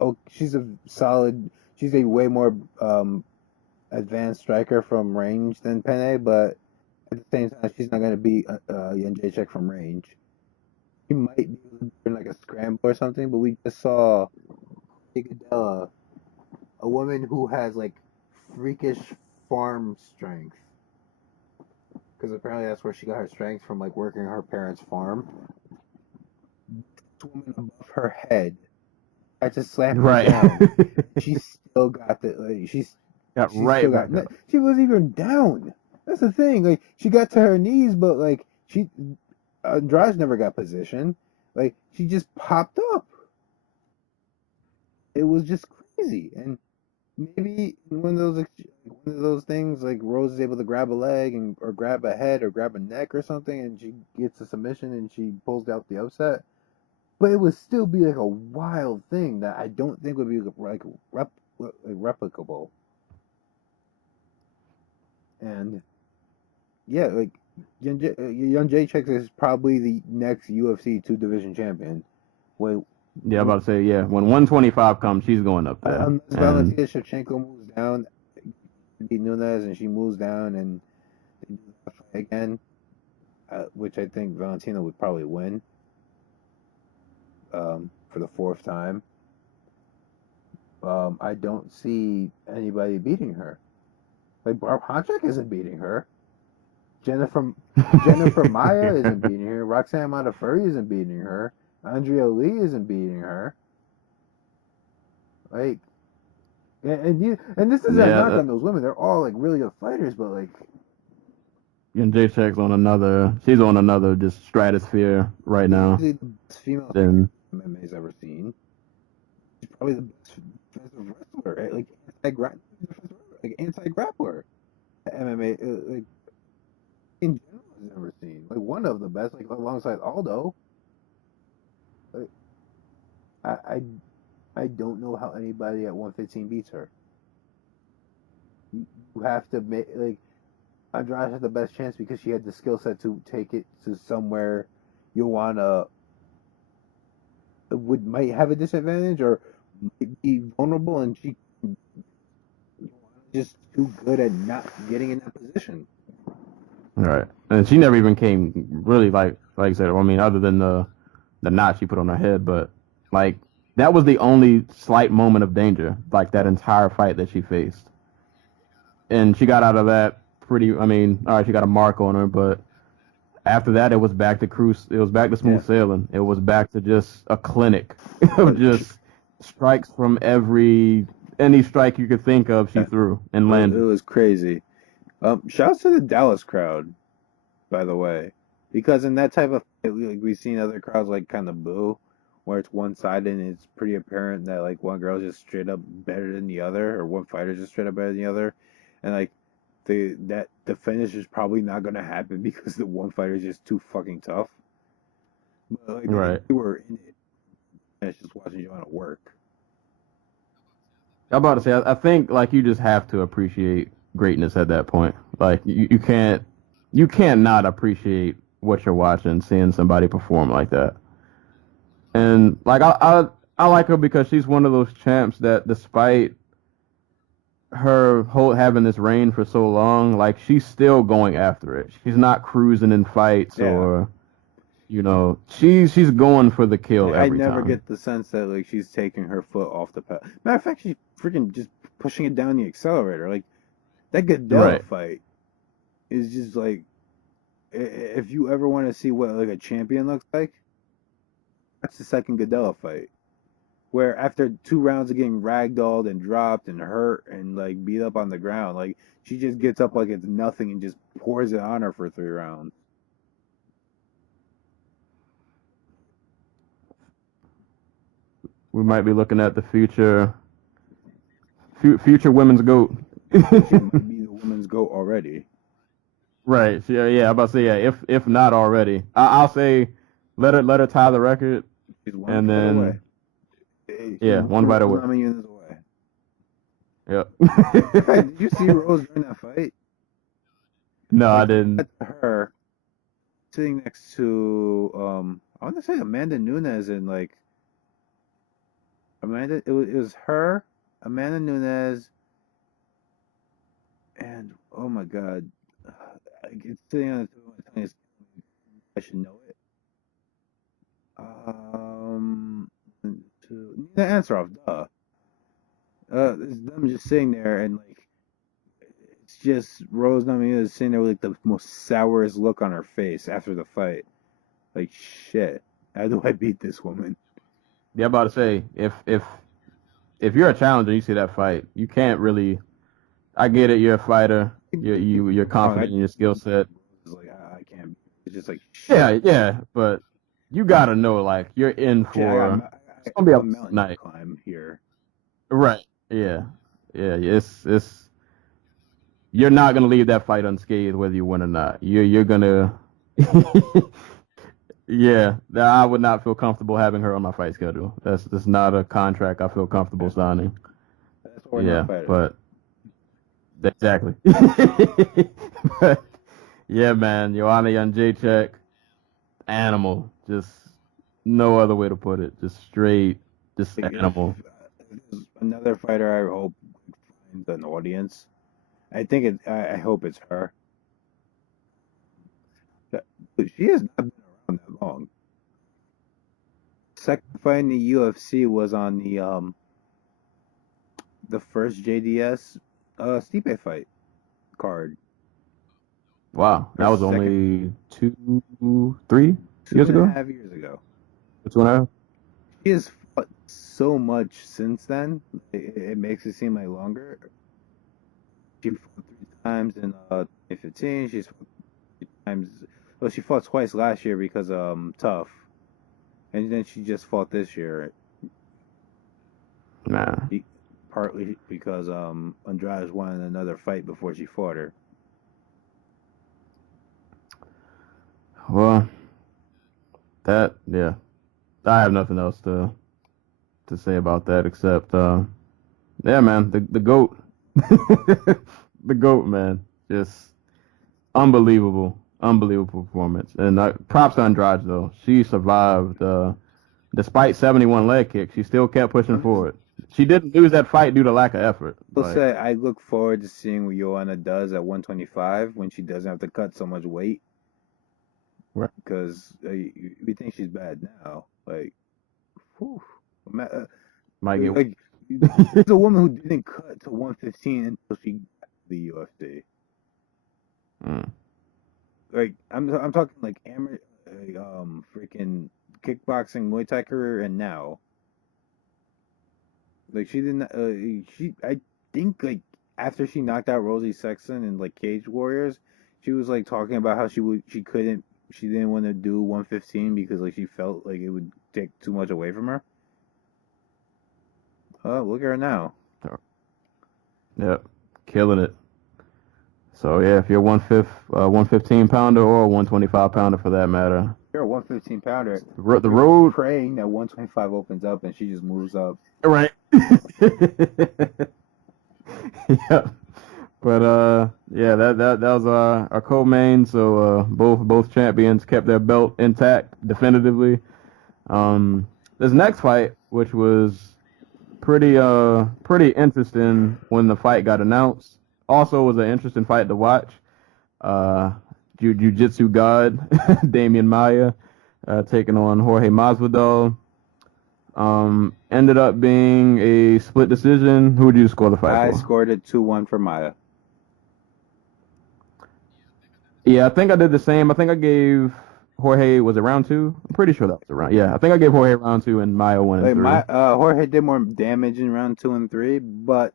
a solid, she's a way more advanced striker from range than Pena, but at the same time, she's not going to beat Jędrzejczyk from range. She might be in like a scramble or something, but we just saw Iguodala, a woman who has like freakish farm strength, because apparently that's where she got her strength from, like working her parents' farm. This woman above her head, I just slammed her Right. down. She still got the like, she right still back got. up. She wasn't even down. That's the thing. Like she got to her knees, but like Andrade never got position. Like she just popped up. It was just crazy, and maybe one of those things like Rose is able to grab a leg or grab a head or grab a neck or something, and she gets a submission and she pulls out the upset. But it would still be like a wild thing that I don't think would be like replicable. And yeah, like Young Jacek is probably the next UFC 2 division champion. When Yeah, I'm about to say, yeah, when 125 comes, she's going up there. unless And Valentina Shevchenko moves down, beat Nunes, and she moves down and they do the fight again, which I think Valentina would probably win for the 4th time. I don't see anybody beating her. Like Barb Honchak isn't beating her. Jennifer Maya isn't beating her. Roxanne Modafferi isn't beating her. Andrea Lee isn't beating her. Like, and this is a knock on those women. They're all like really good fighters, but like, and Jacek's on another. She's on another just stratosphere right now. she's the best female MMA's ever seen. She's probably the best defensive wrestler, like anti-grappler. MMA, like in general, has ever seen. Like one of the best, like alongside Aldo. Like, I don't know how anybody at 115 beats her. You have to make like Andrade had the best chance because she had the skill set to take it to somewhere Joanna might have a disadvantage or might be vulnerable, and she just too good at not getting in that position. Right, and she never even came really like I said. I mean, other than the knot she put on her head, but like that was the only slight moment of danger, like that entire fight that she faced, and she got out of that pretty. I mean, all right, she got a mark on her, but after that, it was back to cruise. It was back to smooth sailing. It was back to just a clinic of just strikes from any strike you could think of. She threw and landed. It was crazy. Shouts to the Dallas crowd, by the way, because in that type of fight, we've seen other crowds like kind of boo where it's one-sided and it's pretty apparent that like one girl's just straight up better than the other, or one fighter's just straight up better than the other, and like the finish is probably not gonna happen because the one fighter is just too fucking tough. But like Right. they were in it, and it's just watching Joanna work. I'm about to say, I think like you just have to appreciate greatness at that point. Like you can't not appreciate what you're watching, seeing somebody perform like that. And like I like her because she's one of those champs that despite her whole having this reign for so long, like she's still going after it. She's not cruising in fights Yeah. or she's going for the kill I every never time. get the sense that like she's taking her foot off the pedal. Matter of fact, she's freaking just pushing it down the accelerator. Like that Goodell Right. fight is just like, if you ever want to see what like a champion looks like, that's the second Goodell fight. Where after 2 rounds of getting ragdolled and dropped and hurt and like beat up on the ground, like she just gets up like it's nothing and just pours it on her for 3 rounds. We might be looking at the future women's GOAT. She might be the women's GOAT already. Right. So, yeah, I'm about to say if not already. I'll say let her tie the record. She's one And fight then away. She's yeah, one fight away. units away. Yep. Hey, did you see Rose during that fight? No, I Like, didn't. her sitting next to I want to say Amanda Nunes and like Amanda. It was her, Amanda Nunes, and oh my god, it's sitting on the tip of my tongue. I should know it. Nina Ansaroff, duh. It's them just sitting there and like it's just Rose Namajunas sitting there with like the most sourest look on her face after the fight. Like shit, how do I beat this woman? Yeah, I'm about to say if you're a challenger, and you see that fight, you can't really. I get it. You're a fighter. You're confident in your skill set. It's like I can't. It's just like Yeah, yeah, but you gotta know like you're in for. It's gonna be a mountain night. climb here. Right. Yeah. Yeah. It's. You're not gonna leave that fight unscathed whether you win or not. You're gonna. Yeah, I would not feel comfortable having her on my fight schedule. That's not a contract I feel comfortable signing. That's what we're Yeah, not fighters. but exactly. But yeah, man, Joanna Jędrzejczyk, animal. Just no other way to put it. Just straight, just Like, animal. if there's another fighter I hope finds an audience. I think it. I hope it's her. She has not been around that long. Second fight in the UFC was on the first JDS Stipe fight card. Wow, that Her was only 3 Two years and a ago. half years ago. 2.5. She has fought so much since then. It makes it seem like longer. She fought 3 times in 2015. She's fought 3 times. Well, she fought twice last year because tough, and then she just fought this year. Nah. Partly because Andrade wanted another fight before she fought her. Well, yeah, I have nothing else to say about that except yeah, man, the GOAT, the GOAT, man, just unbelievable performance. And props to Andrade though, she survived despite 71 leg kicks. She still kept pushing forward. She didn't lose that fight due to lack of effort. I'll say I look forward to seeing what Joanna does at 125 when she doesn't have to cut so much weight. Right. Because we think she's bad now. Like, whew, Might get like there's a woman who didn't cut to 115 until she got to the UFC. Like I'm talking like amateur, freaking kickboxing, Muay Thai career, and now. Like she didn't. I think like after she knocked out Rosie Sexton in like Cage Warriors, she was like talking about how she didn't want to do 115 because like she felt like it would take too much away from her. Oh, look at her now. Yep, killing it. So yeah, if you're 115 pounder or 125 pounder for that matter, You're a 115 pounder. the You're road, praying that 125 opens up and she just moves up. right? Yeah, but yeah, that was our co-main. So both champions kept their belt intact definitively. This next fight, which was pretty interesting when the fight got announced, also was an interesting fight to watch. Uh, Jiu-Jitsu god Damian Maia taking on Jorge Masvidal. Ended up being a split decision. Who would you score the fight I for? scored it 2-1 for Maia. Yeah, I think I did the same. I think I gave Jorge, was it round 2? I'm pretty sure that was around. Yeah, I think I gave Jorge round 2 and Maia 1 and 3. Jorge did more damage in round 2 and 3, but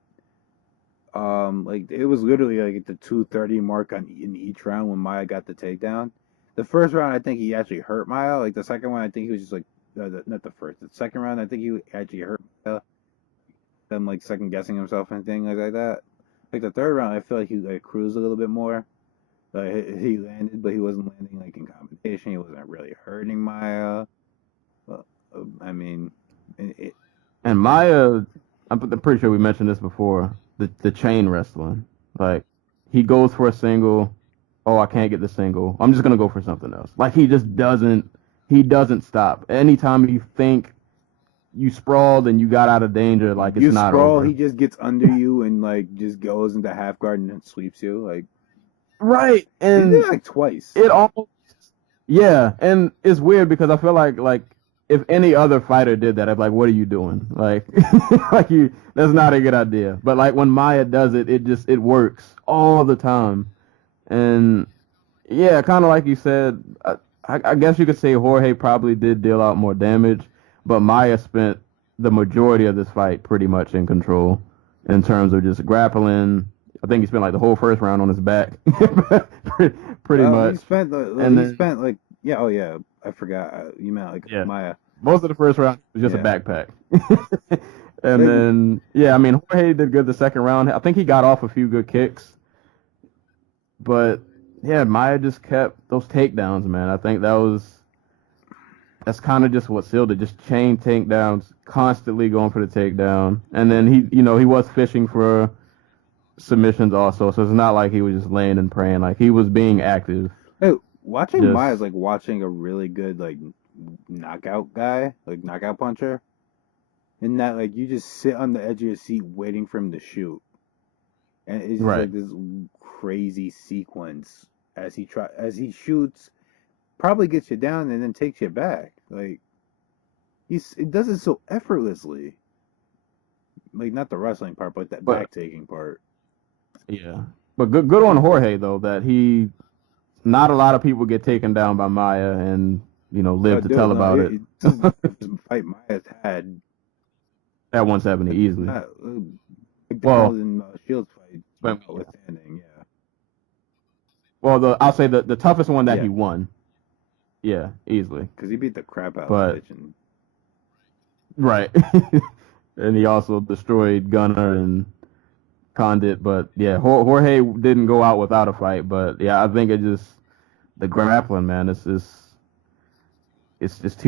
like it was literally like at the 2:30 mark in each round when Maia got the takedown. The first round, I think he actually hurt Maia. Like the second one, I think he was just like not the first. The second round, I think he actually hurt Maia. Them like second guessing himself and things like that. Like the third round, I feel like he like cruised a little bit more. He landed, but he wasn't landing like in combination. He wasn't really hurting Maia. I mean, And Maia, I'm pretty sure we mentioned this before. The chain wrestling, like he goes for a single. Oh, I can't get the single. I'm just gonna go for something else. Like he just doesn't. He doesn't stop. Anytime you think you sprawled and you got out of danger, like it's you not sprawl, over. he just gets under you and like just goes into half guard and then sweeps you. Like Right, he and did it like twice. it almost. Yeah, and it's weird because I feel like if any other fighter did that, I'd be like, what are you doing? Like, like that's not a good idea. But like when Maia does it, it works all the time. And yeah, kind of like you said, I guess you could say Jorge probably did deal out more damage, but Maia spent the majority of this fight pretty much in control in terms of just grappling. I think he spent like the whole first round on his back, pretty much. He spent like yeah, oh yeah, I forgot. You meant like Yeah. Maia. Most of the first round was just a Yeah. backpack. And then, yeah, I mean, Jorge did good the second round. I think he got off a few good kicks. But, yeah, Maia just kept those takedowns, man. I think that's kind of just what sealed it. Just chain takedowns, constantly going for the takedown. And then he was fishing for submissions also. So it's not like he was just laying and praying. Like, he was being active. Hey, watching Just- Maia is like watching a really good like knockout guy, like knockout puncher. In that like you just sit on the edge of your seat waiting for him to shoot. And it's just Right. like this crazy sequence as he shoots, probably gets you down and then takes you back. Like it does it so effortlessly. Like not the wrestling part, but that But- back taking part. Yeah. But good on Jorge, though, that not a lot of people get taken down by Maia and, live to tell about it. This is the first fight Maia's had. At 170 easily. Well, in Shields fight, But- notwithstanding, yeah. Well, I'll say the toughest one that Yeah. he won. Yeah, easily. Because he beat the crap out But- of bitch. And Right. And he also destroyed Gunner and Condit. But yeah, Jorge didn't go out without a fight. But yeah, I think the grappling, man, it's too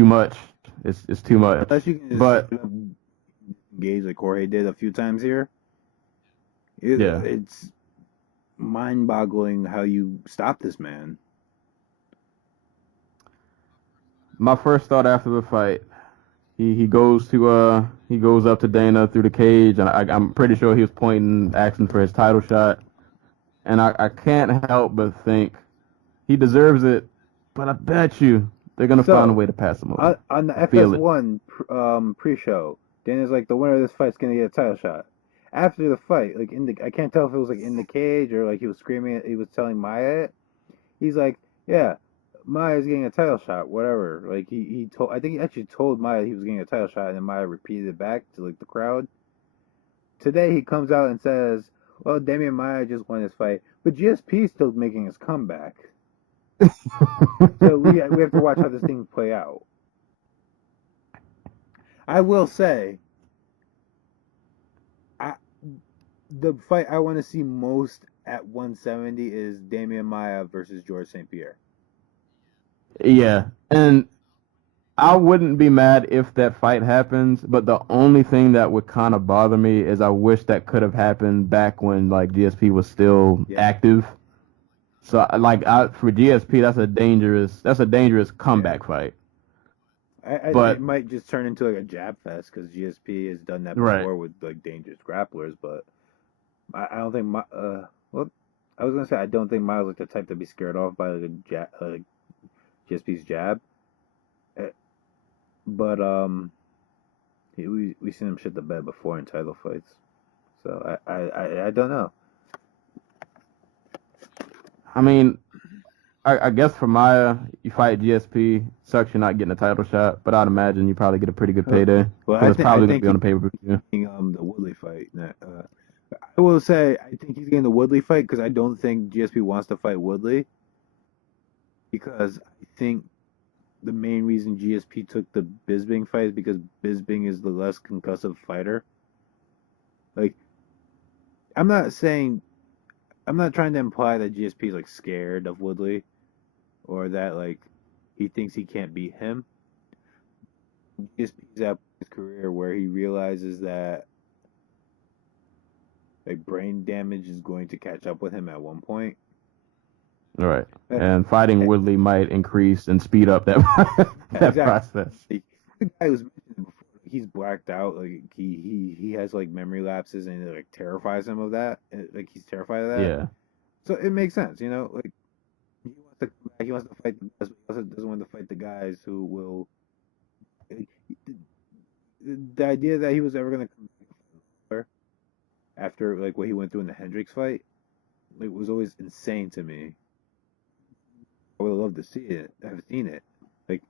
much. It's too much. unless you can just But- engage like Jorge did a few times here, Yeah. it's mind-boggling how you stop this man. My first thought after the fight, he goes up to Dana through the cage, and I'm pretty sure he was pointing, asking for his title shot, and I can't help but think he deserves it, but I bet you they're gonna find a way to pass him over. On the feel it. FS1 pre-show, Dana's like, the winner of this fight's gonna get a title shot. After the fight, like I can't tell if it was like in the cage or like he was screaming, he was telling Maia it. He's like, yeah, Maia's getting a title shot, whatever. Like he told, I think he actually told Maia he was getting a title shot, and then Maia repeated it back to like the crowd. Today he comes out and says, well, Damian Maia just won this fight, but GSP's still making his comeback. So we have to watch how this thing play out. I will say, I the fight I want to see most at 170 is Damian Maia versus George St. Pierre. Yeah, and I wouldn't be mad if that fight happens, but the only thing that would kind of bother me is I wish that could have happened back when like GSP was still active. So for GSP, that's a dangerous comeback fight. But It might just turn into like a jab fest because GSP has done that before with like dangerous grapplers, but I don't think well, I was gonna say I don't think Miles like the type to be scared off by like GSP's jab, but we seen him shit the bed before in title fights, so I don't know. I mean, I guess for Maya, you fight GSP, sucks you're not getting a title shot, but I'd imagine you probably get a pretty good payday. Well, it's probably going to be on the pay-per-view. The Woodley fight. I will say I think he's getting the Woodley fight because I don't think GSP wants to fight Woodley. Because I think the main reason GSP took the Bisping fight is because Bisping is the less concussive fighter. Like, I'm not trying to imply that GSP is like scared of Woodley or that like he thinks he can't beat him. GSP's at his career where he realizes that like brain damage is going to catch up with him at one point. Right. And fighting Woodley might increase and speed up that process. The guy was mentioned before, he's blacked out. Like he has like memory lapses, and it like terrifies him of that. Like he's terrified of that. Yeah. So it makes sense, you know. Like he wants to come back, he wants to fight the best, but he also doesn't want to fight the guys who will. The idea that he was ever gonna come back after like what he went through in the Hendricks fight, like was always insane to me. I would have loved to see it. I've seen it. Like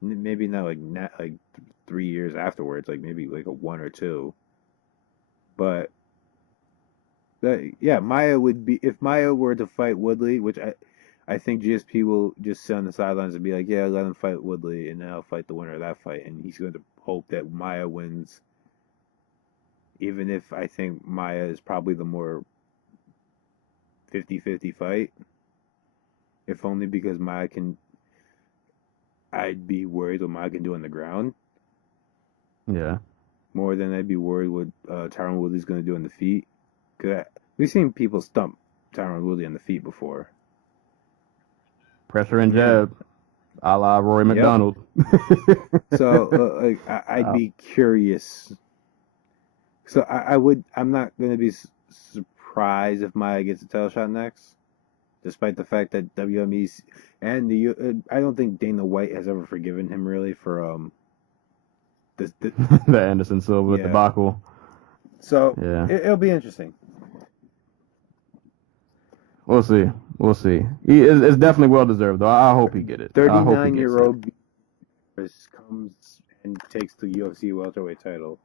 maybe not like 3 years afterwards. Like maybe like a 1 or 2. But Maya would be if Maya were to fight Woodley, which I think GSP will just sit on the sidelines and be like, yeah, let him fight Woodley, and then I'll fight the winner of that fight, and he's going to hope that Maya wins. Even if I think Maya is probably the more 50-50 fight. If only because I'd be worried what Maya can do on the ground. Yeah. More than I'd be worried what Tyron Woodley's going to do on the feet. Cause we've seen people stump Tyron Woodley on the feet before. Pressure and jab, a la Rory McDonald. So I'd be curious. So I'm not going to be surprised if Maya gets a title shot next. Despite the fact that WME's and I don't think Dana White has ever forgiven him really for the Anderson Silva debacle. So it'll be interesting. We'll see. It's definitely well deserved though. I hope he get it. 39-year-old comes and takes the UFC welterweight title.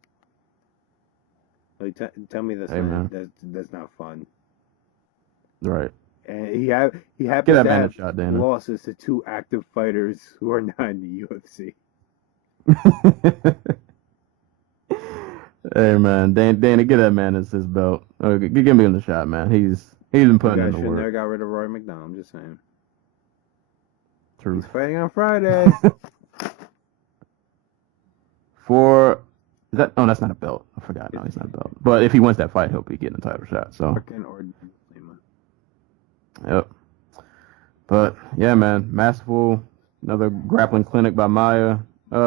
Like tell me that's not fun. Right. And he happens to have losses to 2 active fighters who are not in the UFC. Hey man, Danny, get that man his belt. Give me the shot, man. He's been putting in the work. Never got rid of Roy McDonald. I'm just saying. True. He's fighting on Friday. Is that? Oh, that's not a belt. I forgot. No, he's not a belt. But if he wins that fight, he'll be getting a title shot. So. Yep. But yeah, man, masterful. Another grappling clinic by Maya.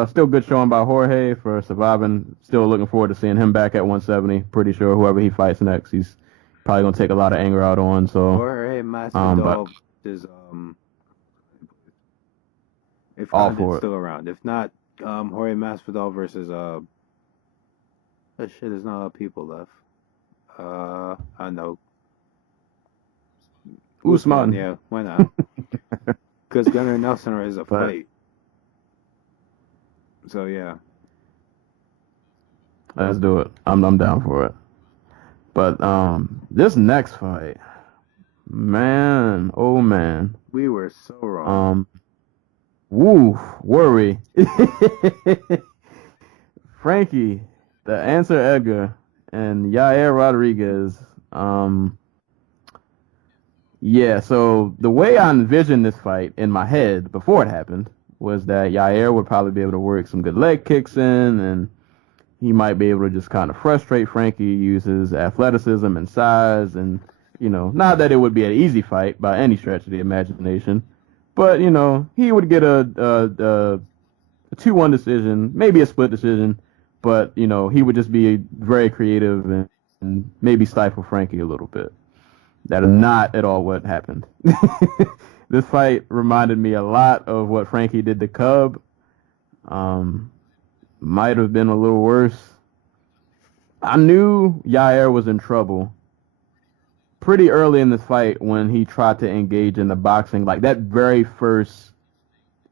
Still good showing by Jorge for surviving. Still looking forward to seeing him back at 170. Pretty sure whoever he fights next, he's probably gonna take a lot of anger out on. So Jorge Masvidal is if all for still around. If not, Jorge Masvidal versus that shit, there's not a lot of people left. I know. Usman. Yeah, why not? Because Gunnar and Nelson is a fight. So yeah. Let's do it. I'm down for it. But this next fight, man, oh man. We were so wrong. Woo, worry. Frankie, the answer Edgar, and Yair Rodriguez. Yeah, so the way I envisioned this fight in my head before it happened was that Yair would probably be able to work some good leg kicks in, and he might be able to just kind of frustrate Frankie, use his athleticism and size, and not that it would be an easy fight by any stretch of the imagination, but he would get a 2-1 decision, maybe a split decision, but he would just be very creative and maybe stifle Frankie a little bit. That is not at all what happened. This fight reminded me a lot of what Frankie did to Cub. Might have been a little worse. I knew Yair was in trouble pretty early in this fight when he tried to engage in the boxing, like that very first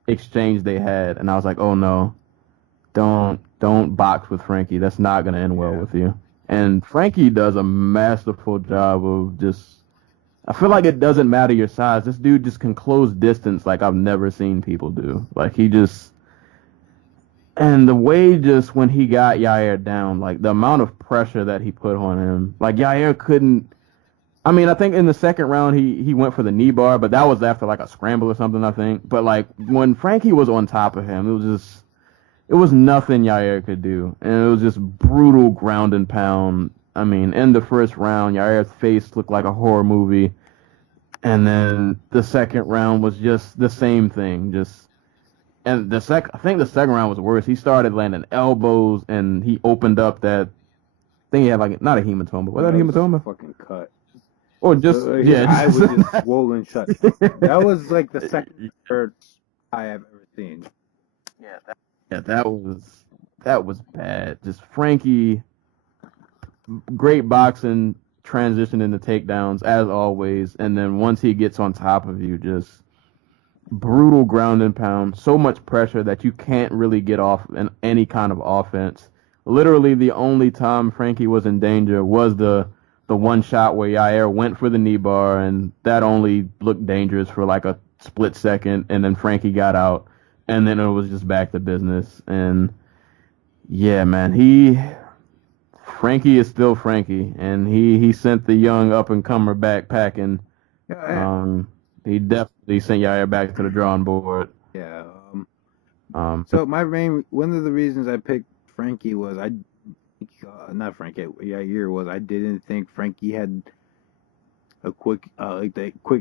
exchange they had, and I was like, oh no, don't box with Frankie. That's not gonna end well with you. And Frankie does a masterful job of just. I feel like it doesn't matter your size. This dude just can close distance like I've never seen people do. Like he just. And the way just when he got Yair down, like the amount of pressure that he put on him, like Yair couldn't. I mean, I think in the second round he went for the knee bar, but that was after like a scramble or something, I think. But like when Frankie was on top of him, it was nothing Yair could do, and it was just brutal ground and pound. I mean, in the first round, Yair's face looked like a horror movie, and then the second round was just the same thing, And I think the second round was worse. He started landing elbows, and he opened up that thing. He had like not a hematoma, but was that a hematoma? Fucking cut. Or just His eye was just swollen shut. That was like the second, third eye I've ever seen. Yeah, that was bad. Just Frankie, great boxing, transition into takedowns as always, and then once he gets on top of you, just brutal ground and pound, so much pressure that you can't really get off in any kind of offense. Literally, the only time Frankie was in danger was the one shot where Yair went for the knee bar, and that only looked dangerous for like a split second, and then Frankie got out, and then it was just back to business. And yeah, man, Frankie is still Frankie, and he sent the young up and comer back packing. He definitely sent Yair back to the drawing board. Yeah. So one of the reasons I picked Frankie was not Frankie, Yair was I didn't think Frankie had a quick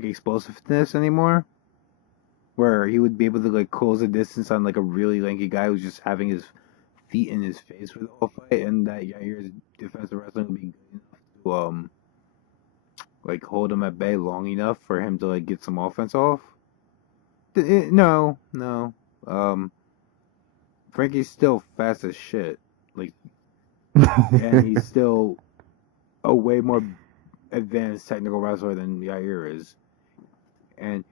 explosiveness anymore, where he would be able to like close the distance on like a really lanky guy who's just having his feet in his face for the whole fight, and that Yair's defensive wrestling would be good enough to like hold him at bay long enough for him to like get some offense off. No. Frankie's still fast as shit. Like, and he's still a way more advanced technical wrestler than Yair is. And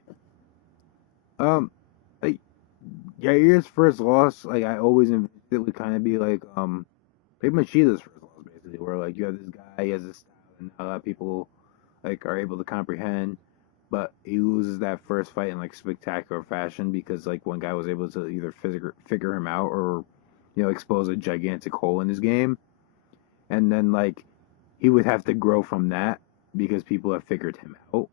like Yair's first loss, like I always envisioned it would kind of be like Machida's first loss, basically, where like you have this guy, he has this style, and not a lot of people like are able to comprehend. But he loses that first fight in like spectacular fashion because like one guy was able to either figure him out or expose a gigantic hole in his game, and then like he would have to grow from that because people have figured him out.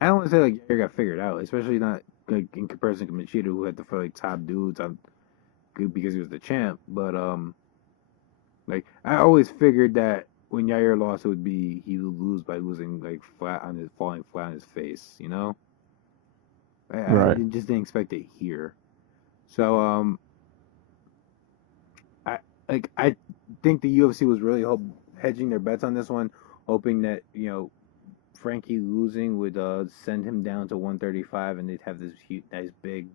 I don't want to say like Yair got figured out, especially not like in comparison to Machida, who had to fight like top dudes on because he was the champ. But like I always figured that when Yair lost, it would be he would lose by losing like falling flat on his face. I just didn't expect it here. So I think the UFC was really hedging their bets on this one, hoping that Frankie losing would send him down to 135, and they'd have this huge, nice big,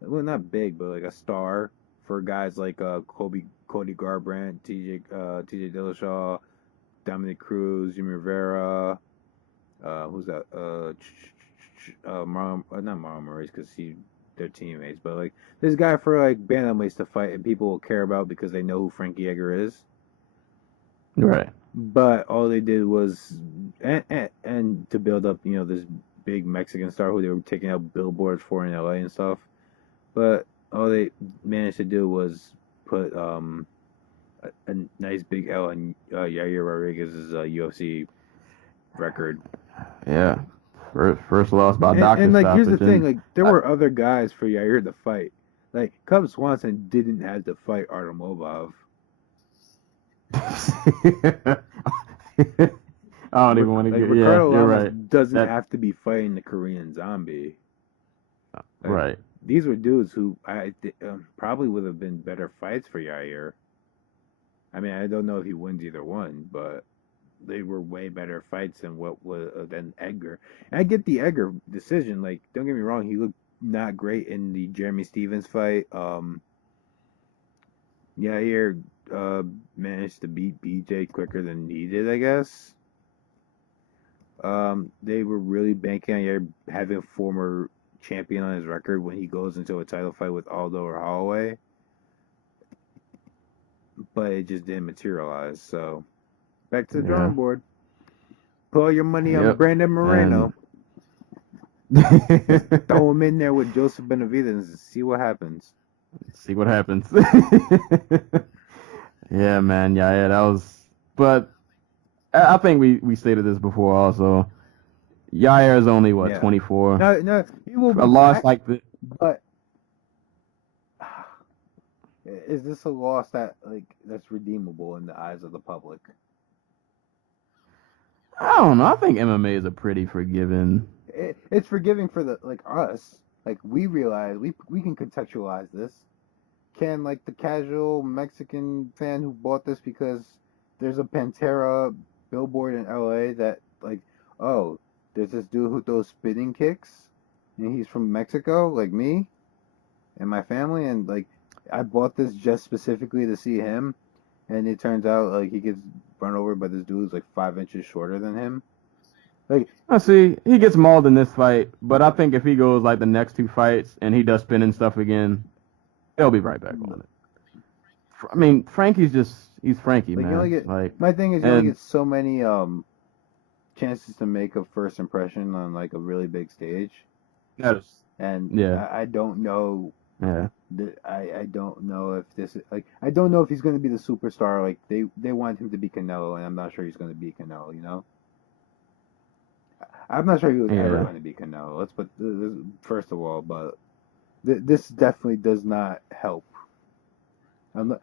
well not big, but like a star for guys like Cody Garbrandt, TJ Dillashaw, Dominic Cruz, Jimmy Rivera, who's that? Not Marlon Moraes because they're teammates, but like this guy for like bantamweights to fight and people will care about because they know who Frankie Edgar is. Right. But all they did was and to build up, this big Mexican star who they were taking out billboards for in LA and stuff. But all they managed to do was put a nice big L on Yair Rodriguez's UFC record. Yeah. First loss by And doctor like, stoppage. here's the thing: like, there were other guys for Yair to fight. Like, Cub Swanson didn't have to fight Artemobov. I don't even want to get. Ricardo Yeah, you're Lamas right. doesn't have to be fighting the Korean Zombie. Like, Right. These were dudes who probably would have been better fights for Yair. I mean, I don't know if he wins either one, but they were way better fights than Edgar. And I get the Edgar decision. Like, don't get me wrong, he looked not great in the Jeremy Stevens fight. Yair managed to beat BJ quicker than he did, I guess. They were really banking on Yair having a former champion on his record when he goes into a title fight with Aldo or Holloway. But it just didn't materialize. So, back to the drawing board. Put all your money on Brandon Moreno. Throw him in there with Joseph Benavidez and see what happens. See what happens. Yeah, man. Yeah, that was. But I think we stated this before also. Yair is only, 24? No, he will be a loss back, like this. But is this a loss that's redeemable in the eyes of the public? I don't know. I think MMA is a pretty forgiving. It's forgiving for us. Like, we realize we can contextualize this. Can the casual Mexican fan who bought this because there's a Pantera billboard in LA that oh, there's this dude who throws spinning kicks and he's from Mexico like me and my family, and I bought this just specifically to see him, and it turns out he gets run over by this dude who's 5 inches shorter than him. I see he gets mauled in this fight, but I think if he goes the next two fights and he does spinning stuff again, he'll be right back on it. I mean, Frankie's he's Frankie, man. My thing is, you only get so many chances to make a first impression on a really big stage. Yes. And I don't know. Yeah. I don't know if this is I don't know if he's going to be the superstar. They want him to be Canelo, and I'm not sure he's going to be Canelo. You know. I'm not sure he was ever going to be Canelo. Let's put this, first of all, but this definitely does not help. Unless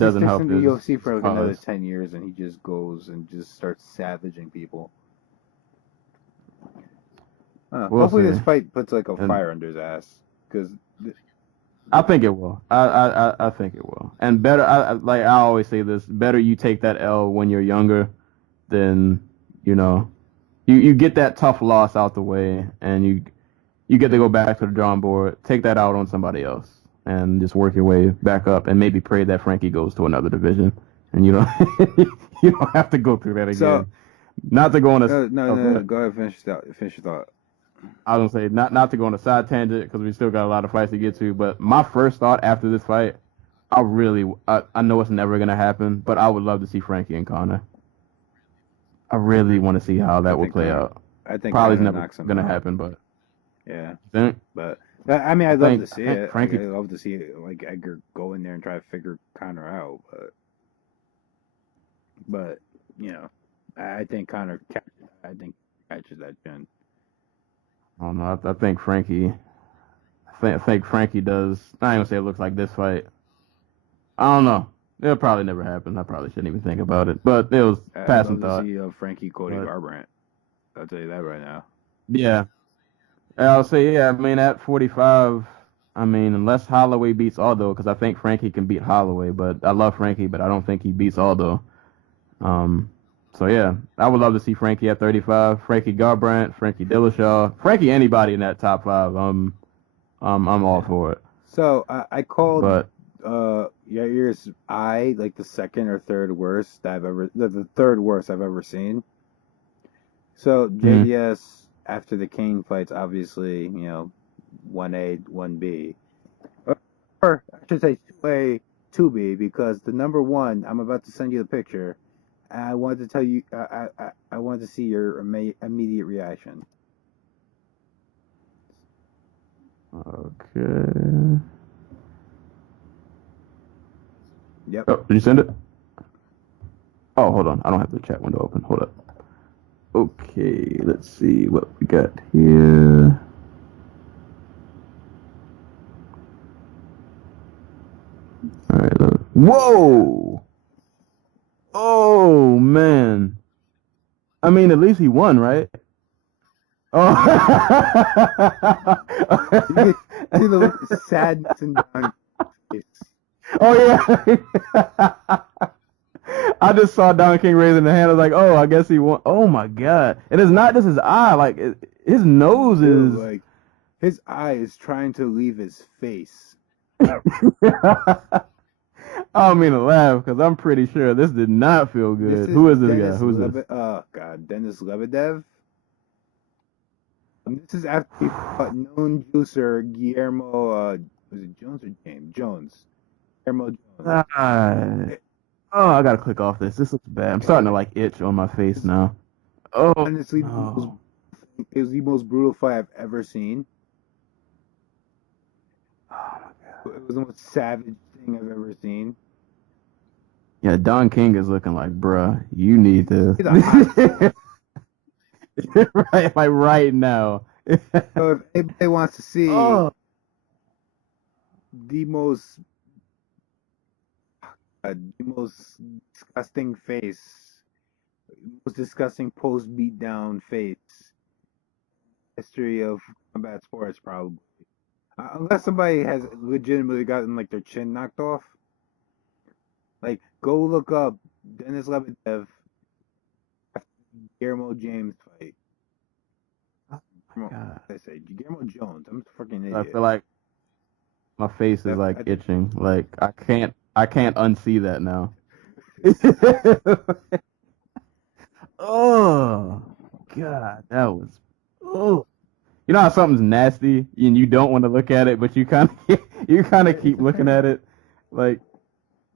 he sticks in the UFC for another 10 years and he just goes and just starts savaging people. Hopefully this fight puts a fire under his ass, because I think it will. I think it will. And better, I always say this: better you take that L when you're younger, than you get that tough loss out the way, and you get to go back to the drawing board, take that out on somebody else, and just work your way back up, and maybe pray that Frankie goes to another division, and you don't you don't have to go through that again. So, not to go on a no, go ahead, finish your thought. I was gonna say not to go on a side tangent because we still got a lot of fights to get to. But my first thought after this fight, I know it's never gonna happen, but I would love to see Frankie and Conor. I really want to see how that will play out. I think probably never gonna happen, but yeah. Think? But I mean, I'd love to see it. Frankie, I'd love to see Edgar go in there and try to figure Conor out, but I think Conor catches that chin. I don't know. I think Frankie. I think Frankie does. I ain't gonna say it looks like this fight. I don't know. It'll probably never happen. I probably shouldn't even think about it. But it was passing thought. I'd love to see Frankie Cody Garbrandt. I'll tell you that right now. Yeah. I'll say, yeah. I mean, at 45, unless Holloway beats Aldo, because I think Frankie can beat Holloway. But I love Frankie, but I don't think he beats Aldo. So yeah, I would love to see Frankie at 35. Frankie Garbrandt, Frankie Dillashaw, Frankie anybody in that top 5. I'm all for it. So I called Yair's the second or third worst the third worst I've ever seen. So JDS after the Kane fights, obviously 1A, 1B, or I should say 2A, 2B, because the number one, I'm about to send you the picture. I wanted to tell you, I wanted to see your immediate reaction. Okay. Yep. Oh, did you send it? Oh, hold on. I don't have the chat window open. Hold up. Okay, let's see what we got here. All right. Whoa! Oh man. I mean, at least he won, right? Oh. You can see the look of sadness in Don's face. Oh yeah. I just saw Don King raising the hand. I was like, oh, I guess he won. Oh my god! And it's not just his eye. Like his nose Dude, is. like his eye is trying to leave his face. I don't mean to laugh because I'm pretty sure this did not feel good. Who is this guy? Who's this? Oh god, Denis Lebedev. This is after he fought known juicer Guillermo. Was it Jones or James? Jones. Guillermo Jones. Oh, I gotta click off this. This looks bad. I'm starting to like itch on my face now. Oh, Honestly, no. it was the most brutal fight I've ever seen. Oh my god. It was the most savage thing I've ever seen. Yeah, Don King is looking like, bruh, you need to. Right, like right now. So if anybody wants to see the most disgusting face, most disgusting post beatdown face history of combat sports, probably. Unless somebody has legitimately gotten like their chin knocked off. Like, go look up Denis Lebedev after Guillermo James fight. God. I say Guillermo Jones. I'm a freaking idiot. I feel like my face is like itching. Like I can't unsee that now. Oh god, that was You know how something's nasty and you don't want to look at it, but you kind of keep looking at it, like,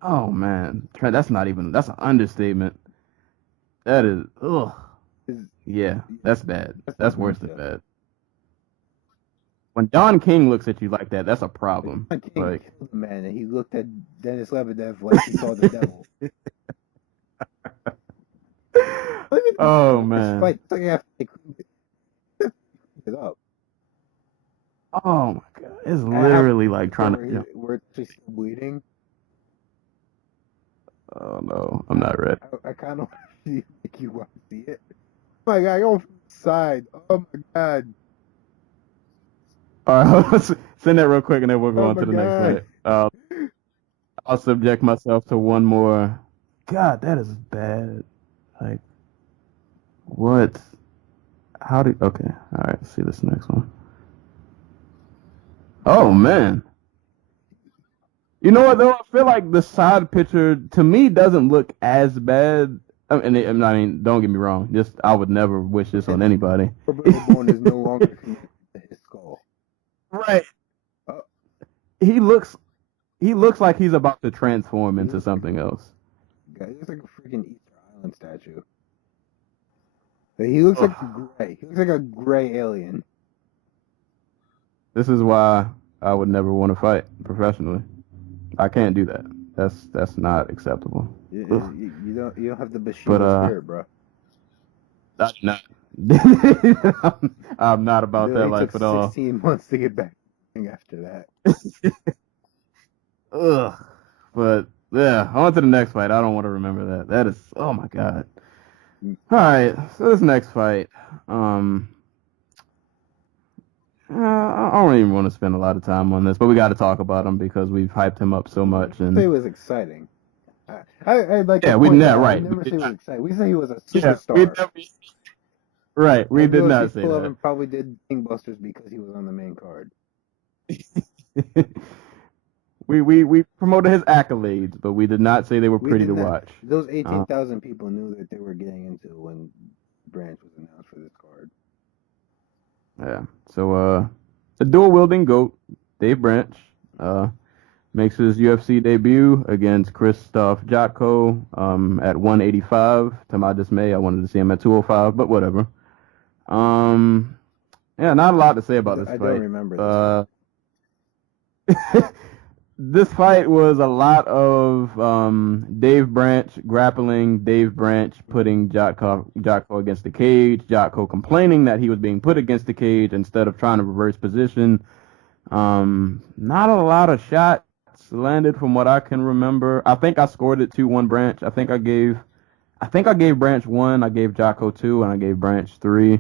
oh man, that's an understatement. That is, yeah, that's bad. That's worse than bad. When Don King looks at you like that, that's a problem. Don King Like, killed the man, and he looked at Denis Lebedev like he saw the devil. oh man. Fight, it's like after they cleaned it up. Oh my god, it's literally like trying to. We're actually still bleeding. Oh no, I'm not ready. I kind of want to see if you want to see it. Oh my god, go from the side. Oh my god. All right, let's send that real quick and then we'll go on to the next fight. I'll subject myself to one more. God, that is bad. Like, what? Okay, all right, let's see this next one. Oh, man. You know what, though? I feel like the side picture, to me, doesn't look as bad. I mean, don't get me wrong. I would never wish this on anybody. Bone is no longer connected to his skull. Right. He looks like he's about to transform into something else. God, he looks like a freaking Easter Island statue. He looks like gray. He looks like a gray alien. This is why I would never want to fight professionally. I can't do that. That's not acceptable. You don't have the Bushido spirit, bro. I'm not about that life at all. 16 months to get back after that. Ugh. But yeah, on to the next fight. I don't want to remember that. That is, oh my god. All right, so this next fight, I don't even want to spend a lot of time on this, but we got to talk about him because we've hyped him up so much. And it was exciting. I like. Yeah, we did right. We never say he was exciting. We say he was a superstar. Right, we did not say that. Probably did Gangbusters because he was on the main card. we promoted his accolades, but we did not say they were pretty to watch. Those 18,000 people knew that they were getting into when Branch was announced for this card. Yeah. So the dual wielding GOAT, Dave Branch, makes his UFC debut against Krzysztof Jotko at 185. To my dismay, I wanted to see him at 205, but whatever. Yeah, not a lot to say about this fight. I don't remember this. this fight was a lot of Dave Branch grappling, Dave Branch putting Jocko against the cage, Jocko complaining that he was being put against the cage instead of trying to reverse position. Not a lot of shots landed from what I can remember. I think I scored it 2-1 Branch. I think I gave Branch 1, I gave Jocko 2, and I gave Branch 3.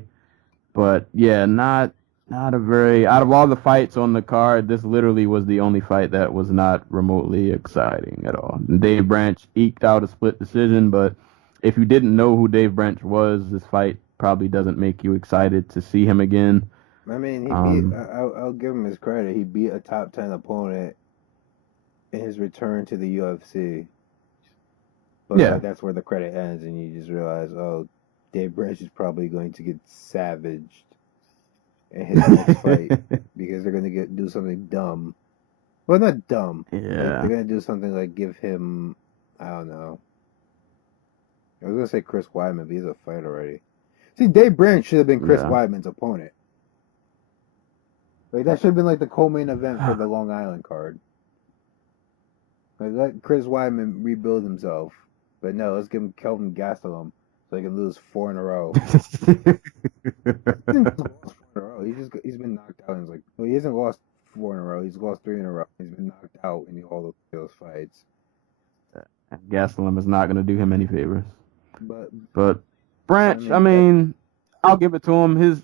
But yeah, not a very, out of all the fights on the card, this literally was the only fight that was not remotely exciting at all. And Dave Branch eked out a split decision, but if you didn't know who Dave Branch was, this fight probably doesn't make you excited to see him again. I mean, he beat. I'll give him his credit. He beat a top 10 opponent in his return to the UFC. But Yeah. like, that's where the credit ends, and you just realize, oh, Dave Branch is probably going to get savaged in his next fight because they're going to do something dumb. Well, not dumb. Yeah. Like, they're going to do something like give him, I don't know. I was going to say Chris Weidman, but he's a fight already. See, Dave Branch should have been Chris Weidman's opponent. Like, that should have been like the co-main event for the Long Island card. Like, let Chris Weidman rebuild himself. But no, let's give him Kelvin Gastelum so he can lose 4 in a row. He's been knocked out. And he hasn't lost 4 in a row. He's lost 3 in a row. He's been knocked out in all of those fights. Gastelum is not going to do him any favors. But Branch, I mean, I'll give it to him.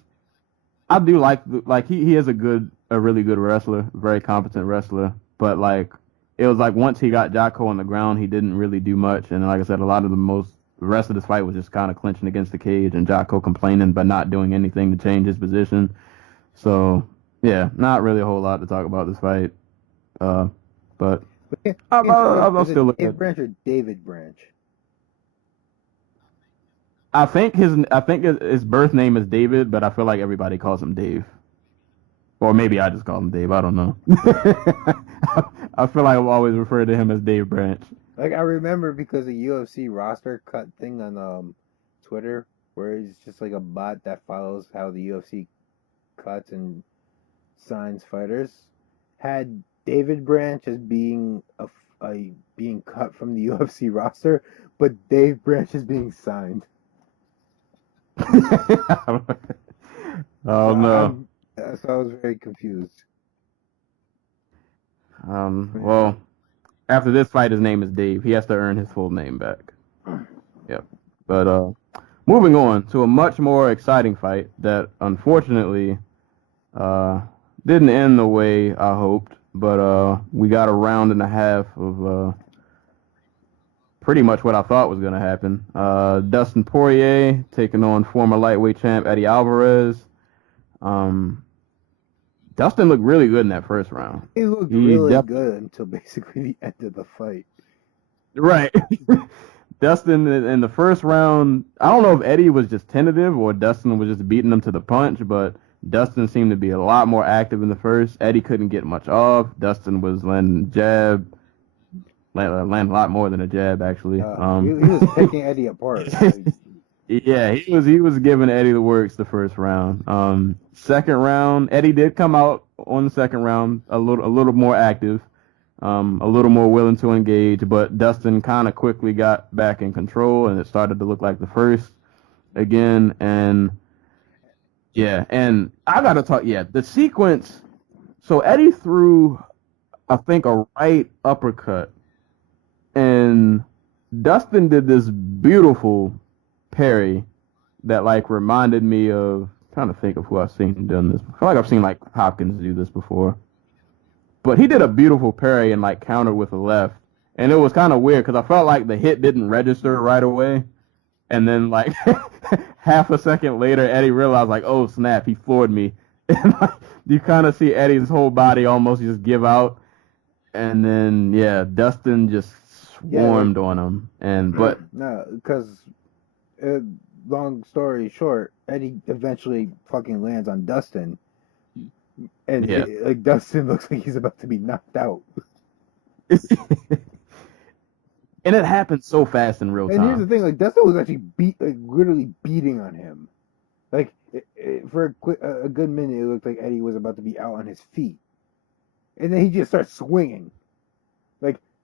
I do like he is a really good wrestler, very competent wrestler. But like, it was like once he got Jocko on the ground, he didn't really do much. And like I said, a lot of the rest of this fight was just kind of clinching against the cage and Jocko complaining but not doing anything to change his position. So yeah, not really a whole lot to talk about this fight. But I'll still look at Branch or David Branch. I think his birth name is David, but I feel like everybody calls him Dave. Or maybe I just call him Dave. I don't know. I feel like I've always referred to him as Dave Branch. Like, I remember because the UFC roster cut thing on Twitter, where it's just like a bot that follows how the UFC cuts and signs fighters, had David Branch as being being cut from the UFC roster, but Dave Branch is being signed. Oh no. So I was very confused. Well, after this fight, his name is Dave. He has to earn his full name back. Yep. But moving on to a much more exciting fight that unfortunately didn't end the way I hoped. But we got a round and a half of pretty much what I thought was going to happen. Dustin Poirier taking on former lightweight champ Eddie Alvarez. Dustin looked really good in that first round. He looked really good until basically the end of the fight. Right. Dustin in the first round, I don't know if Eddie was just tentative or Dustin was just beating him to the punch, but Dustin seemed to be a lot more active in the first. Eddie couldn't get much off. Dustin was landing a lot more than a jab, actually. He was picking Eddie apart. Yeah, he was giving Eddie the works the first round. Second round, Eddie did come out on the second round a little more active, a little more willing to engage, but Dustin kind of quickly got back in control, and it started to look like the first again. And yeah, and I gotta talk. Yeah, the sequence. So Eddie threw, I think, a right uppercut, and Dustin did this beautiful parry that like reminded me of, trying to think of who I've seen done this. I feel like I've seen like Hopkins do this before, but he did a beautiful parry and like countered with a left, and it was kind of weird because I felt like the hit didn't register right away, and then like half a second later Eddie realized like, oh snap, he floored me, and like, you kind of see Eddie's whole body almost just give out, and then yeah, Dustin just swarmed on him, and but no, because long story short, Eddie eventually fucking lands on Dustin, and like Dustin looks like he's about to be knocked out. And it happened so fast in real time. And here's the thing: like Dustin was actually literally beating on him. Like for a good minute, it looked like Eddie was about to be out on his feet, and then he just starts swinging.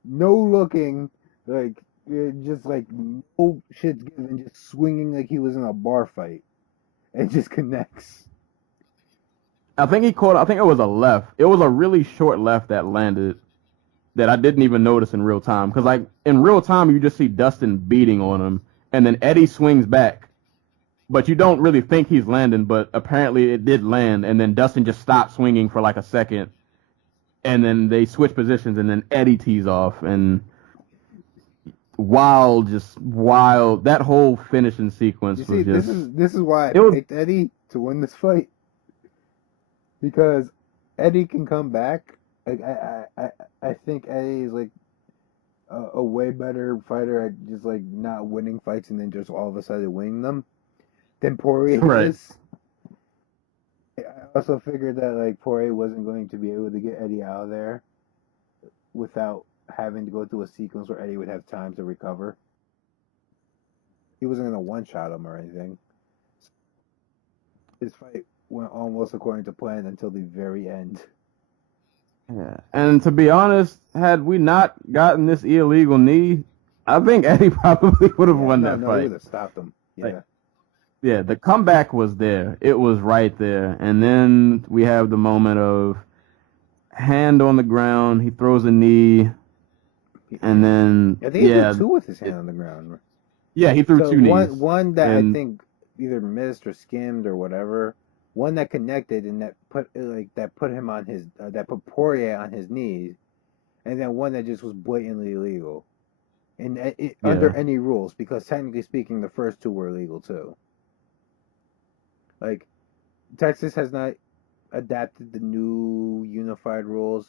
no looking, like just like no shit's given, just swinging like he was in a bar fight, and just connects. I think it was a left. It was a really short left that landed that I didn't even notice in real time. Because, like, in real time, you just see Dustin beating on him, and then Eddie swings back. But you don't really think he's landing, but apparently it did land, and then Dustin just stopped swinging for like a second, and then they switch positions, and then Eddie tees off, and just wild. That whole finishing sequence You see, was just... this is why I picked Eddie to win this fight, because Eddie can come back. Like I think Eddie is like a way better fighter at just like not winning fights and then just all of a sudden winning them than Poirier is. I also figured that like Poirier wasn't going to be able to get Eddie out of there without having to go through a sequence where Eddie would have time to recover. He wasn't gonna one-shot him or anything. His fight went almost according to plan until the very end. Yeah, and to be honest, had we not gotten this illegal knee, I think Eddie probably would have won that fight. He would have stopped him. Yeah. Yeah, the comeback was there. It was right there. And then we have the moment of hand on the ground. He throws a knee. And then... I think he threw two with his hand on the ground. Yeah, he threw two knees. One that I think either missed or skimmed or whatever. One that connected and that put him on his... that put Poirier on his knees. And then one that just was blatantly illegal. And under any rules. Because technically speaking, the first two were illegal too. Like, Texas has not adapted the new unified rules,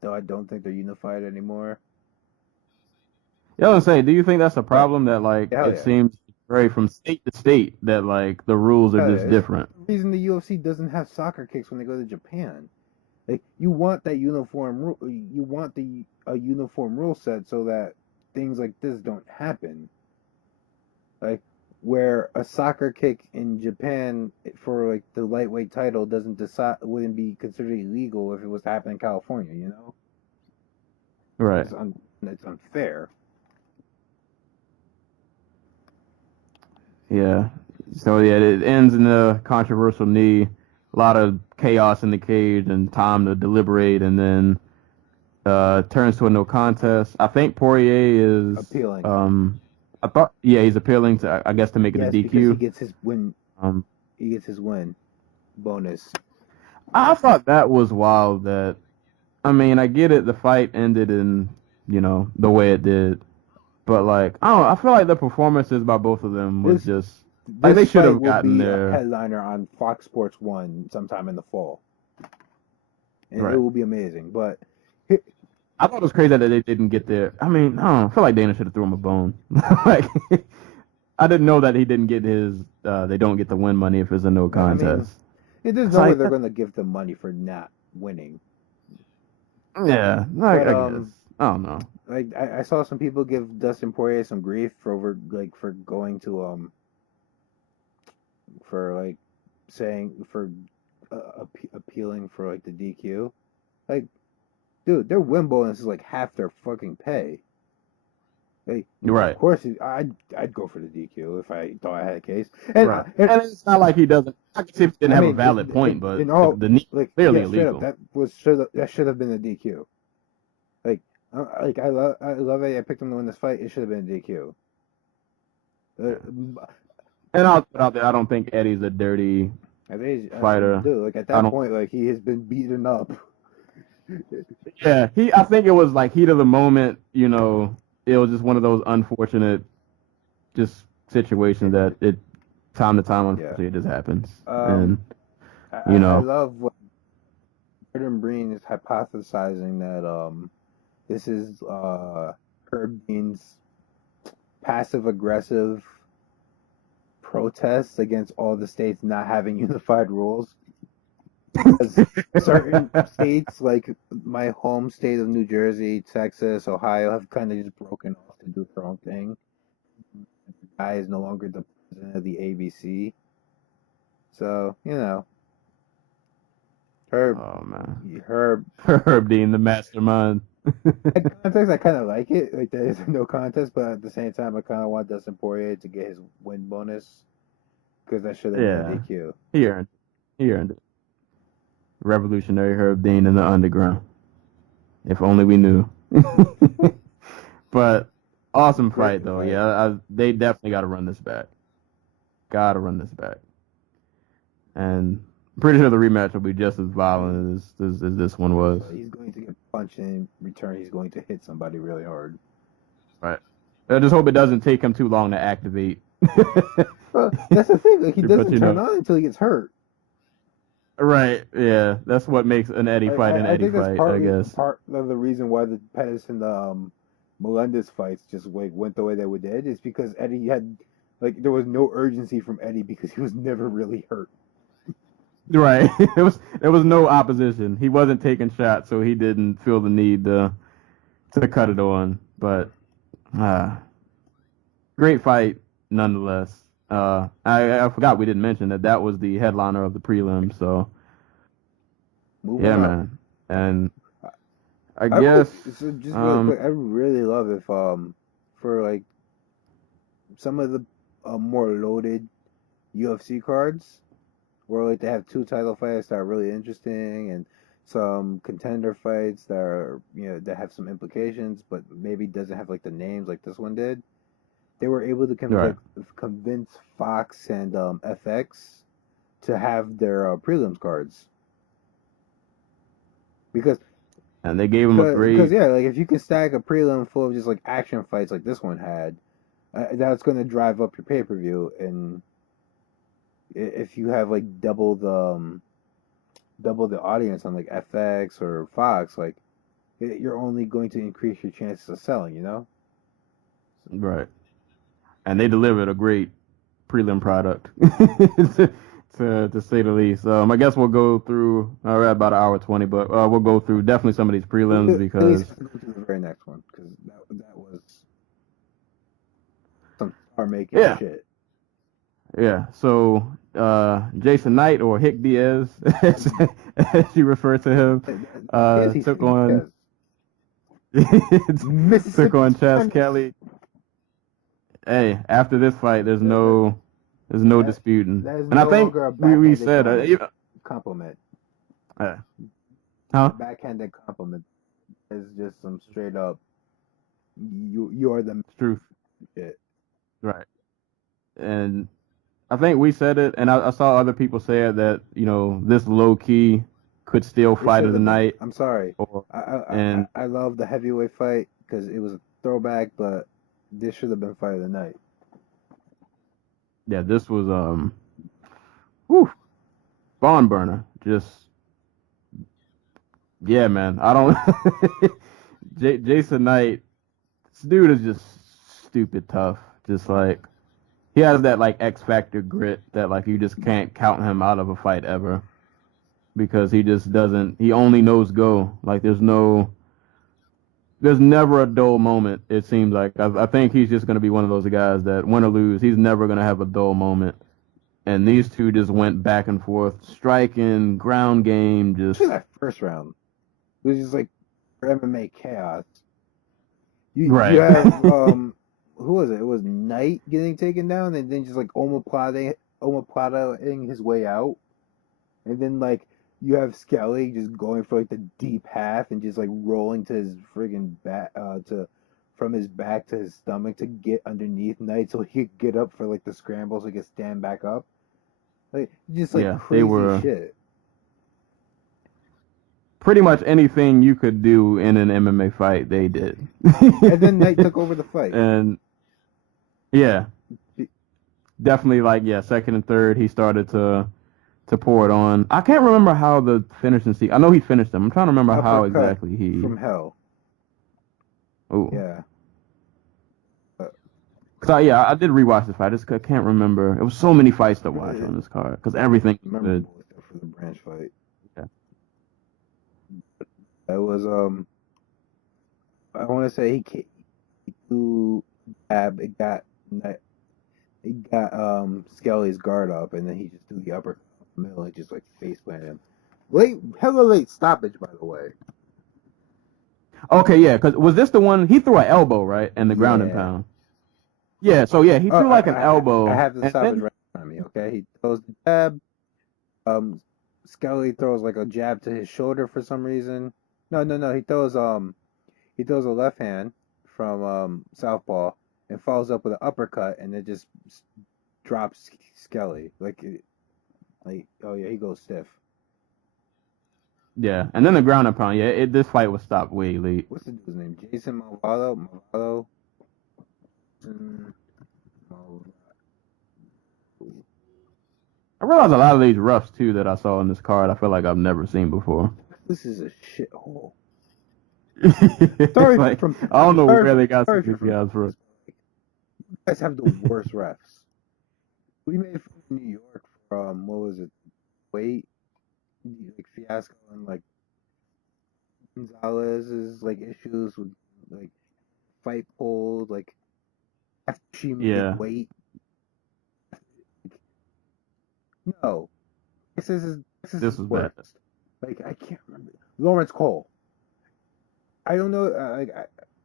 though I don't think they're unified anymore. Yeah, I was saying, do you think that's a problem that, like, seems to vary from state to state, that, like, the rules are just different? The reason the UFC doesn't have soccer kicks when they go to Japan. Like, you want that uniform rule, you want a uniform rule set so that things like this don't happen. Like, where a soccer kick in Japan for like the lightweight title wouldn't be considered illegal if it was to happen in California, you know? Right. It's unfair. Yeah. So yeah, it ends in a controversial knee. A lot of chaos in the cage and time to deliberate, and then turns to a no contest. I think Poirier is appealing. He's appealing to, I guess, to make it a DQ. Because he gets his win. He gets his win bonus. I thought that was wild. I mean, I get it. The fight ended in, the way it did, but like, I don't know. I feel like the performances by both of them was just like they should have gotten their headliner on Fox Sports 1 sometime in the fall, and it will be amazing. But I thought it was crazy that they didn't get there. I mean, I feel like Dana should have threw him a bone. Like, I didn't know that he didn't get his. They don't get the win money if it's a no contest. There's no way they're going to give them money for not winning. Yeah, I guess. I don't know. Like, I saw some people give Dustin Poirier some grief for going to appealing for like the DQ. Like, dude, their win bonus is like half their fucking pay. Like, right. Of course, I'd go for the DQ if I thought I had a case. And, right. And it's not like he doesn't. I can see if he didn't have a valid point, but the knee clearly illegal. That should have been a DQ. I love it. I picked him to win this fight. It should have been a DQ. And I'll put out there, I don't think Eddie's a dirty fighter. Dude, like at that point, like he has been beaten up. Yeah, I think it was like heat of the moment. It was just one of those unfortunate, just situations that time to time, unfortunately, it just happens. I love what Jordan Breen is hypothesizing that this is Herb Dean's passive-aggressive protests against all the states not having unified rules. Because certain states, like my home state of New Jersey, Texas, Ohio, have kind of just broken off to do their own thing. The guy is no longer the president of the ABC. So, Herb. Oh, man. Herb Dean, the mastermind. In context, I kind of like it. Like there is no contest, but at the same time, I kind of want Dustin Poirier to get his win bonus because that should have been a Yeah, DQ. he earned it. Revolutionary Herb Dean in the underground. If only we knew. But awesome Great fight though. fight. Yeah, they definitely got to run this back. Got to run this back. And I'm pretty sure the rematch will be just as violent as this one was. He's going to get punched, and in return, he's going to hit somebody really hard. Right. I just hope it doesn't take him too long to activate. Well, that's the thing. Like he But, doesn't turn on until he gets hurt. Right. Yeah. That's what makes an Eddie fight an I Eddie think that's fight, I guess. part of the reason why the Pettis and the Melendez fights just went the way they did is because Eddie had there was no urgency from Eddie because he was never really hurt. Right. There was no opposition. He wasn't taking shots, so he didn't feel the need to cut it on. But great fight nonetheless. I forgot we didn't mention that was the headliner of the prelim. So Moving on. man. And I guess just really quick, I really love if for like some of the more loaded UFC cards where like they have 2 title fights that are really interesting and some contender fights that are that have some implications but maybe doesn't have like the names like this one did. They were able to convince Fox and FX to have their prelims cards because and they gave him a great like if you can stack a prelim full of just like action fights like this one had, that's going to drive up your pay-per-view. And if you have like double the audience on like FX or Fox, like you're only going to increase your chances of selling, right. And they delivered a great prelim product, to say the least. I guess we'll go through. We're at about 1:20, but we'll go through definitely some of these prelims because go to the very next one because that was some star making shit. Yeah. So Jason Knight or Hick Diaz, as you refer to him, took on Chaz Kelly. Hey, after this fight, there's no disputing. And I think we said compliment. Huh? Backhanded compliment is just some straight up. You are the truth. Shit. Right. And I think we said it, and I saw other people say it that this low key could still fight of the night. I'm sorry. I love the heavyweight fight because it was a throwback, but this should have been fight of the night. Yeah, this was barn burner. Just yeah, man. I don't. Jason Knight, this dude is just stupid tough. Just like he has that like X Factor grit that like you just can't count him out of a fight ever because he just doesn't. He only knows go. Like there's never a dull moment. It seems like I think he's just gonna be one of those guys that win or lose, he's never gonna have a dull moment. And these two just went back and forth, striking, ground game, just. That first round it was just like MMA chaos. You have who was it? It was Knight getting taken down, and then just like omoplataing his way out, and then like you have Skelly just going for like the deep half and just like rolling to his friggin' back from his back to his stomach to get underneath Knight so he could get up for like the scramble so he could stand back up. Like just like crazy shit. Pretty much anything you could do in an MMA fight, they did. And then Knight took over the fight. And yeah, definitely second and third, he started to pour it on. I can't remember how the finishing sequence. I know he finished him. I'm trying to remember how exactly he from hell. Oh yeah. Cause I did rewatch this fight. I just can't remember. It was so many fights to watch on this card because everything. Remember for the branch fight. Yeah. It was I want to say he threw jab. It got Skelly's guard up, and then he just threw the upper middle and just like face planted him. Hella late stoppage, by the way. Okay, yeah, because was this the one he threw an elbow, right? And the ground and Yeah. pound. Yeah, so yeah, he threw like an elbow. I have the and stoppage then, right in front of me. Okay, he throws the jab. Skelly throws like a jab to his shoulder for some reason. No. He throws a left hand from southpaw and follows up with an uppercut, and it just drops Skelly like oh yeah, he goes stiff. yeah, and then the ground and pound. Yeah, this fight was stopped way late. What's the dude's name? Jason Malvado. Mm, I realized a lot of these roughs too that I saw in this card. I feel like I've never seen before. This is a shithole. Like, I don't know where they got some of these guys from. You guys have the worst refs. We made fun of New York from what was it? Wait, like fiasco and like Gonzalez's like issues with like fight pulled like after she made Yeah. weight. No, this is This was bad. worst. Like I can't remember Lawrence Cole. I don't know.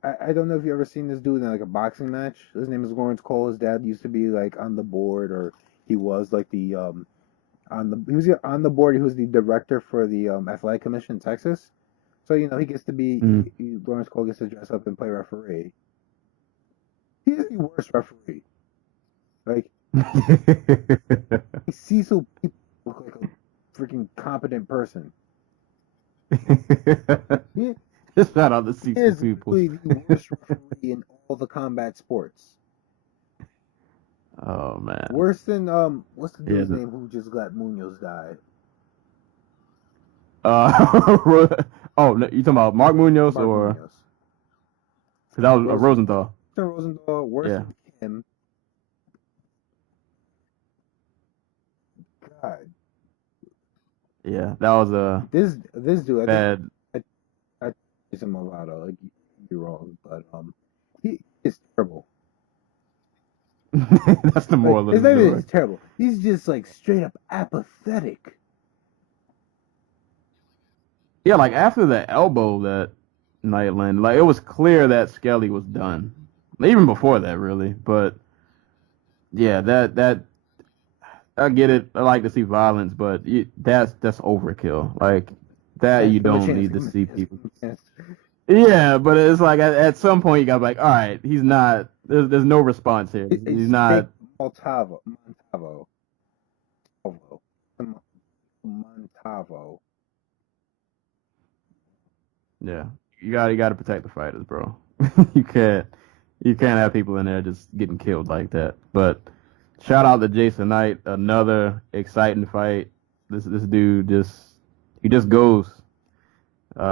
I don't know if you ever seen this dude in like a boxing match. His name is Lawrence Cole. His dad used to be like on the board, or he was like he was on the board. He was the director for the athletic commission in Texas. So he gets to be Lawrence Cole gets to dress up and play referee. He is the worst referee. Like Cecil people look like a freaking competent person. He Just shout out the Cecil is people. literally the worst referee in all the combat sports. Oh man. Worse than what's the dude's name who just let Munoz die? Oh, no, you talking about Mark Munoz Munoz. Because that was Rosenthal. Rosenthal, worse Yeah. than him. God. Yeah, that was a This dude, bad. I think he's a mulatto. Like you're wrong, but he is terrible. That's the moral of His the name story. is terrible. He's just like straight up apathetic. Yeah, like after the elbow that night landed, like it was clear that Skelly was done. Even before that, really. But yeah, that I get it. I like to see violence, but that's overkill. Like that, you don't need to see people. Yeah, but it's like at some point you gotta be like, all right, he's not. There's no response here. He's not. Montavo. Yeah, you gotta protect the fighters, bro. you can't have people in there just getting killed like that. But shout out to Jason Knight, another exciting fight. This dude just goes.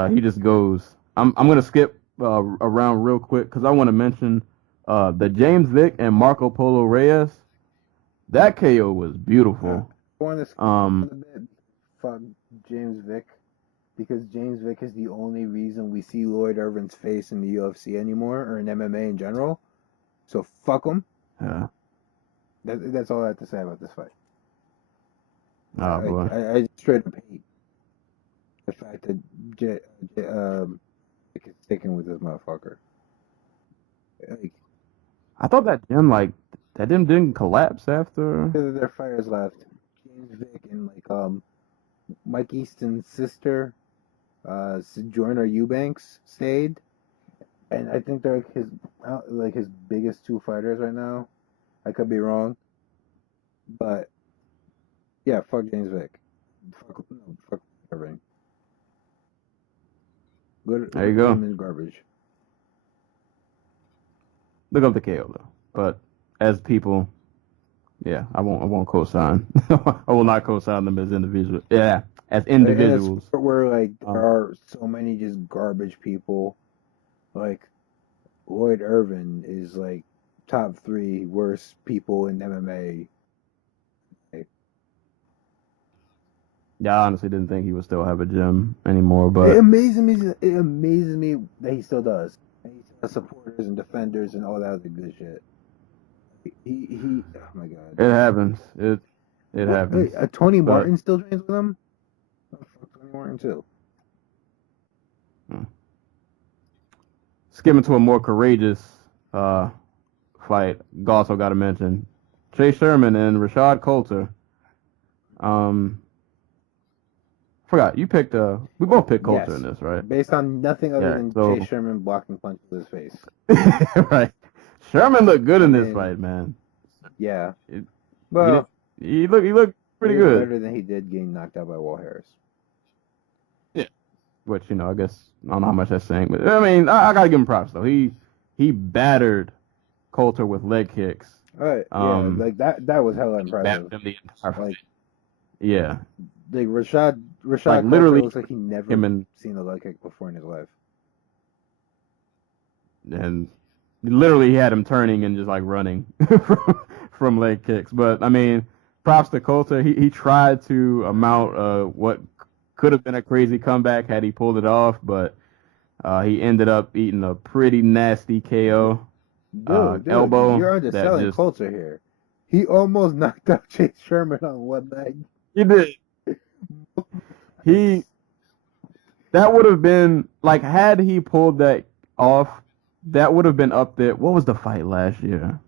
He just goes. I'm gonna skip around real quick because I want to mention the James Vick and Marco Polo Reyes. That KO was beautiful. I want to skip a bit. Fuck James Vick, because James Vick is the only reason we see Lloyd Irvin's face in the UFC anymore, or in MMA in general. So fuck him. Yeah. That's all I have to say about this fight. Oh boy. I straight up hate the fact that Vick is sticking with this motherfucker. Like, I thought that gym didn't collapse after. their fighters left. James Vick and Mike Easton's sister, Sojourner Eubanks stayed, and I think they're his biggest two fighters right now. I could be wrong, but yeah, fuck James Vick. Fuck Irving. There you go. Garbage. Look up the KO though. But as people, yeah, I won't co-sign. I will not co-sign them as individuals. Yeah, as individuals. Where there are so many just garbage people. Like Lloyd Irvin is like top 3 worst people in MMA. Yeah, I honestly didn't think he would still have a gym anymore, but It amazes me that he still does. And he still has supporters and defenders and all that other good shit. He oh my god. it happens. It happens. Wait, Tony Martin still trains with him? Oh, fuck Tony Martin too. skipping to a more courageous fight, also got to mention Chase Sherman and Rashad Coulter. Forgot you picked. We both picked Coulter in this, right? Based on nothing other than Chase Sherman blocking punches to his face. Right. Sherman looked good in this fight, man. Yeah. He looked pretty good. Better than he did getting knocked out by Walt Harris. Yeah. Which, I guess I don't know how much that's saying, but I mean, I gotta give him props though. He battered Coulter with leg kicks. Yeah, like that was hella impressive. Battered him the entire fight. Yeah. Like Rashad like, literally looks like he never seen a leg kick before in his life. And literally he had him turning and just like running from leg kicks. But I mean, props to Coulter. He tried to mount what could have been a crazy comeback had he pulled it off, but he ended up eating a pretty nasty KO. Dude, elbow. You're underselling Coulter here. He almost knocked out Chase Sherman on one leg. He did. That would have been like, had he pulled that off, that would have been up there. What was the fight last year?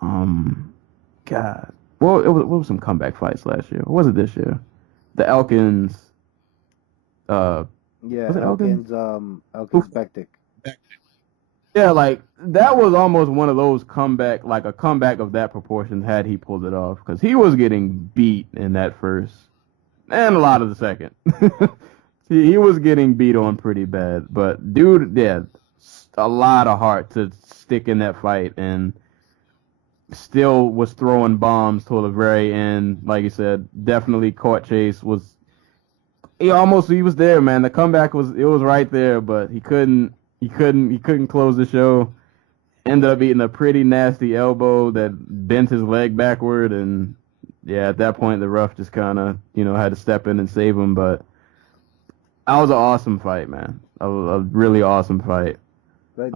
God. Well, what was some comeback fights last year? What was it this year? The Elkins. Yeah, was it Elkins? Elkins Bektic. Yeah, like that was almost one of those comeback, like a comeback of that proportion had he pulled it off, because he was getting beat in that first and a lot of the second. he was getting beat on pretty bad, but dude, yeah, a lot of heart to stick in that fight and still was throwing bombs till the very end. Like you said, definitely caught Chase. He was there, man. The comeback was right there, but he couldn't close the show. Ended up eating a pretty nasty elbow that bent his leg backward, and yeah, at that point the ref just kind of had to step in and save him. But that was an awesome fight, man. A really awesome fight. Like,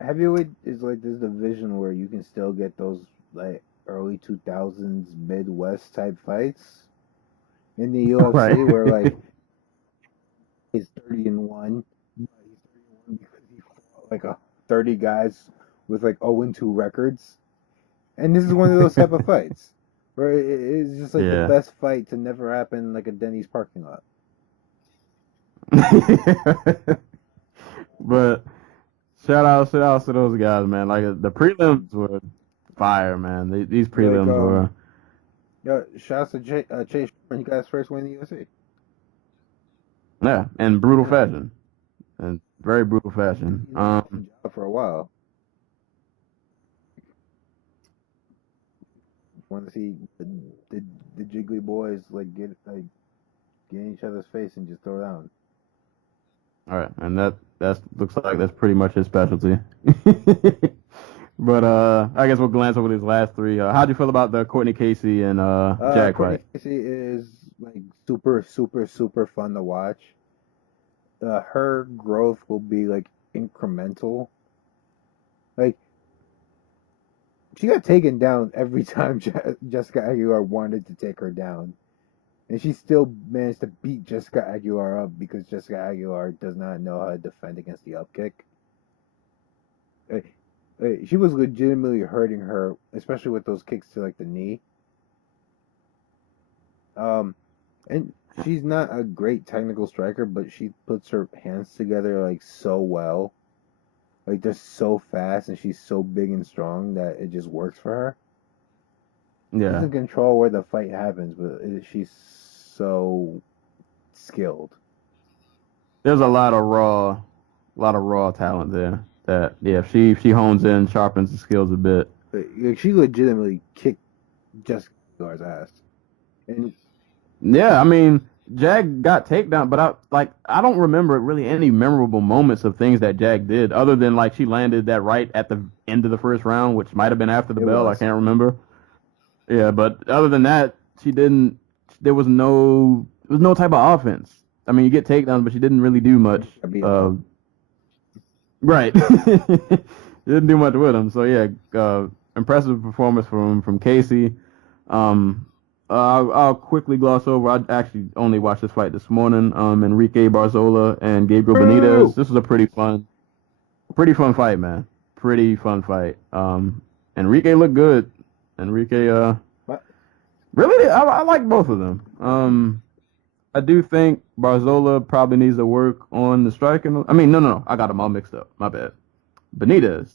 heavyweight is like this division where you can still get those like early 2000s Midwest type fights in the UFC, right? Where like he's 30-1. He's 31 because he fought like 30 guys with like 0-2 records, and this is one of those type of fights where it's just like the best fight to never happen in like a Denny's parking lot. But shout out to those guys, man. Like the prelims were fire, man. These prelims were. Yo, shout out to Chase when he got his first win in the UFC. Yeah, in brutal fashion, and very brutal fashion. For a while. Want to see the Jiggly boys like get in each other's face and just throw down. All right, and that looks like that's pretty much his specialty. But I guess we'll glance over these last three. How'd you feel about the Courtney Casey and Jack fight? Courtney Casey is like super, super, super fun to watch. Her growth will be like incremental. Like she got taken down every time Jessica Aguilar wanted to take her down. And she still managed to beat Jessica Aguilar up because Jessica Aguilar does not know how to defend against the up kick. She was legitimately hurting her, especially with those kicks to like the knee. And she's not a great technical striker, but she puts her hands together like so well. Like they're so fast and she's so big and strong that it just works for her. Yeah. She doesn't control where the fight happens, but she's so skilled. There's a lot of raw talent there. That if she hones in, sharpens the skills a bit. Like, she legitimately kicked Jessica Aguilar's ass. And yeah, I mean, Jag got takedown, but I don't remember really any memorable moments of things that Jag did, other than like she landed that right at the end of the first round, which might have been after the bell. I can't remember. Yeah, but other than that, she didn't. There was no type of offense. I mean, you get takedowns, but she didn't really do much. Right. Didn't do much with him. So yeah, impressive performance from Casey. I'll quickly gloss over. I actually only watched this fight this morning. Enrique Barzola and Gabriel Benitez. This was a pretty fun pretty fun fight, man. Pretty fun fight. Enrique looked good. Enrique, What? really, I like both of them. I do think Barzola probably needs to work on the striking. I mean, no. I got them all mixed up. My bad. Benitez.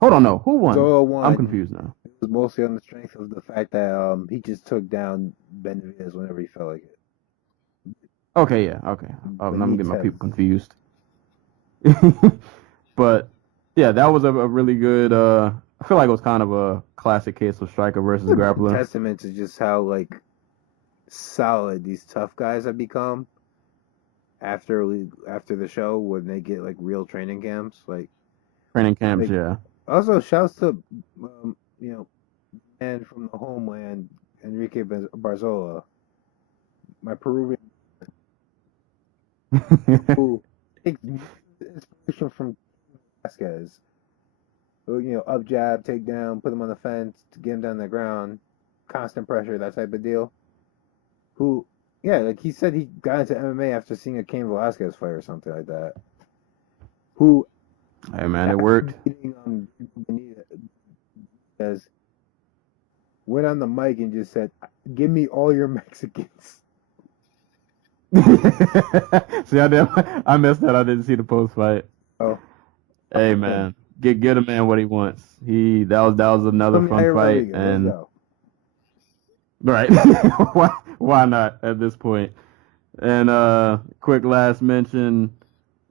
Hold on, no. Who won? Zola won. I'm confused now. It was mostly on the strength of the fact that he just took down Benavidez whenever he felt like it. Okay, yeah, okay. I'm getting my people confused. But yeah, that was a really good. I feel like it was kind of a classic case of striker versus grappler. Testament to just how like solid these tough guys have become after the show when they get like real training camps. Like Training camps, yeah. Also, shouts to man from the homeland, Enrique Barzola, my Peruvian, who takes inspiration from Vasquez. Who, up jab, take down, put him on the fence to get him down the ground, constant pressure, that type of deal. Who, yeah, like he said he got into MMA after seeing a Cain Velasquez fight or something like that. Who, hey man, it worked. Benitez went on the mic and just said, "Give me all your Mexicans." See, I missed that. I didn't see the post fight. Oh, hey man, get a man what he wants. That was another fun fight, and right, why not at this point? And quick last mention.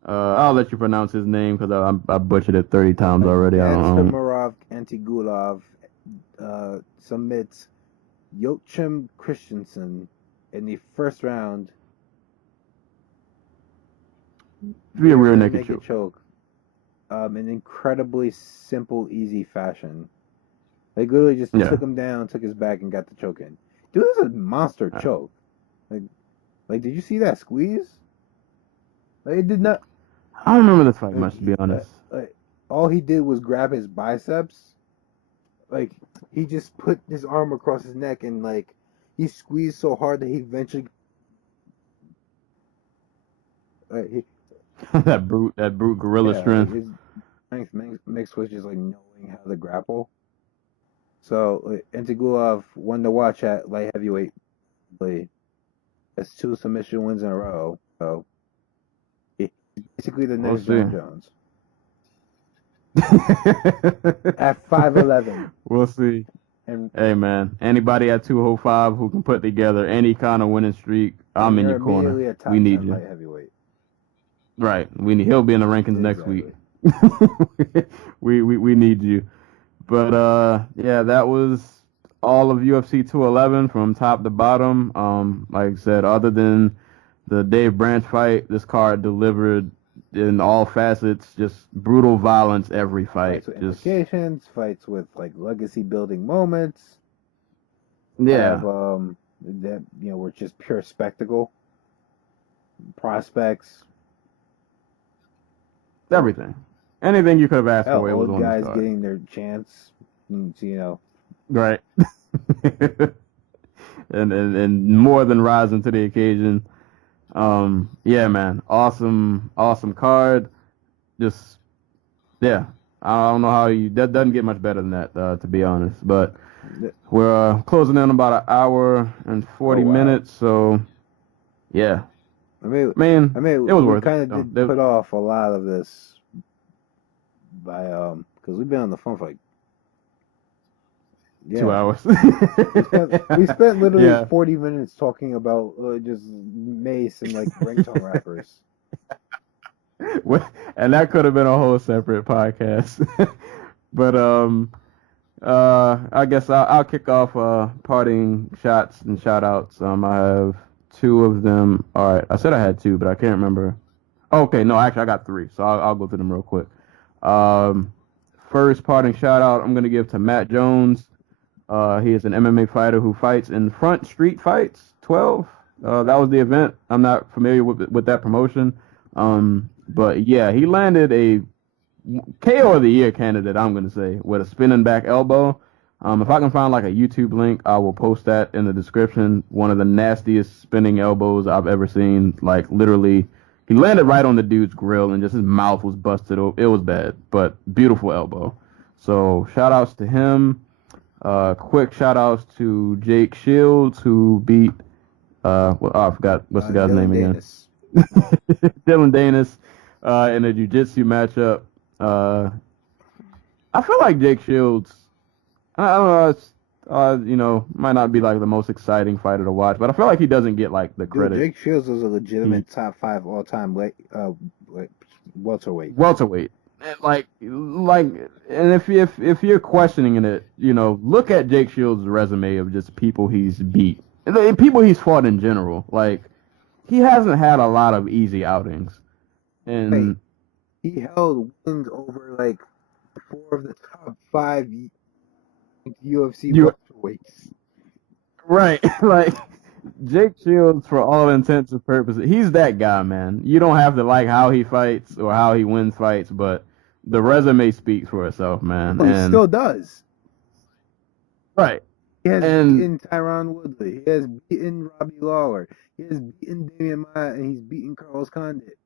I'll let you pronounce his name because I butchered it 30 times already. Anstamarov Antigulov submits Yochim Christensen in the first round. Via rear naked choke. An incredibly simple, easy fashion. They literally just took him down, took his back, and got the choke in. Dude, this is a monster choke. Like, did you see that squeeze? Like, it did not. I don't remember this fight much, to be honest. All he did was grab his biceps. Like, he just put his arm across his neck and, like, he squeezed so hard that he eventually. That brute gorilla strength. His strength mixed with just, like, knowing how to grapple. So, Antigulov won to watch at light heavyweight. That's 2 submission wins in a row. So, basically the next John Jones. At 5'11". We'll see. Hey man, anybody at 205 who can put together any kind of winning streak, I'm in your corner. We need you. Heavyweight. Right. He'll be in the rankings next week. we need you. But yeah, that was all of UFC 211 from top to bottom. Like I said, other than the Dave Branch fight, this card delivered in all facets, just brutal violence every fight. Fights with implications, fights with like legacy building moments. Yeah. That were just pure spectacle. Prospects. Everything. Anything you could have asked for, it was on the guys card. getting their chance. Right. and more than rising to the occasion. Yeah, man, awesome card. Just, yeah, I don't know how that doesn't get much better than that, to be honest. But we're closing in about an hour and 40 minutes, so yeah. I mean, it was worth it. We kind of did put off a lot of this by because we've been on the phone for like 2 hours. we spent literally 40 minutes talking about just Mace and like ringtone rappers. And that could have been a whole separate podcast. But I guess I'll kick off parting shots and shout outs. I have 2 of them. All right, I said I had 2, but I can't remember. Okay, no, actually I got 3, so I'll go through them real quick. First parting shout out I'm gonna give to Matt Jones. He is an MMA fighter who fights in Front Street Fights 12. That was the event. I'm not familiar with that promotion. But yeah, he landed a KO of the year candidate, I'm going to say, with a spinning back elbow. If I can find like a YouTube link, I will post that in the description. One of the nastiest spinning elbows I've ever seen. Like literally, He landed right on the dude's grill, and just his mouth was busted. It was bad, but beautiful elbow. So shout outs to him. Quick shout outs to Jake Shields, who beat I forgot what's the guy's Dylan name again. Danis. Dylan Danis in a jiu-jitsu matchup. I feel like Jake Shields, I don't know, it's, might not be like the most exciting fighter to watch, but I feel like he doesn't get like the Dude, credit. Jake Shields was a legitimate top 5 all-time welterweight. Welterweight. And if you're questioning it, look at Jake Shields' resume of just people he's beat, and people he's fought in general. Like, he hasn't had a lot of easy outings, and He held wins over like 4 of the top 5 UFC welterweights. Right, like Jake Shields, for all intents and purposes, he's that guy, man. You don't have to like how he fights or how he wins fights, but the resume speaks for itself, man. Well, he still does. Right. He has beaten Tyron Woodley. He has beaten Robbie Lawler. He has beaten Damian Maia, and he's beaten Carlos Condit.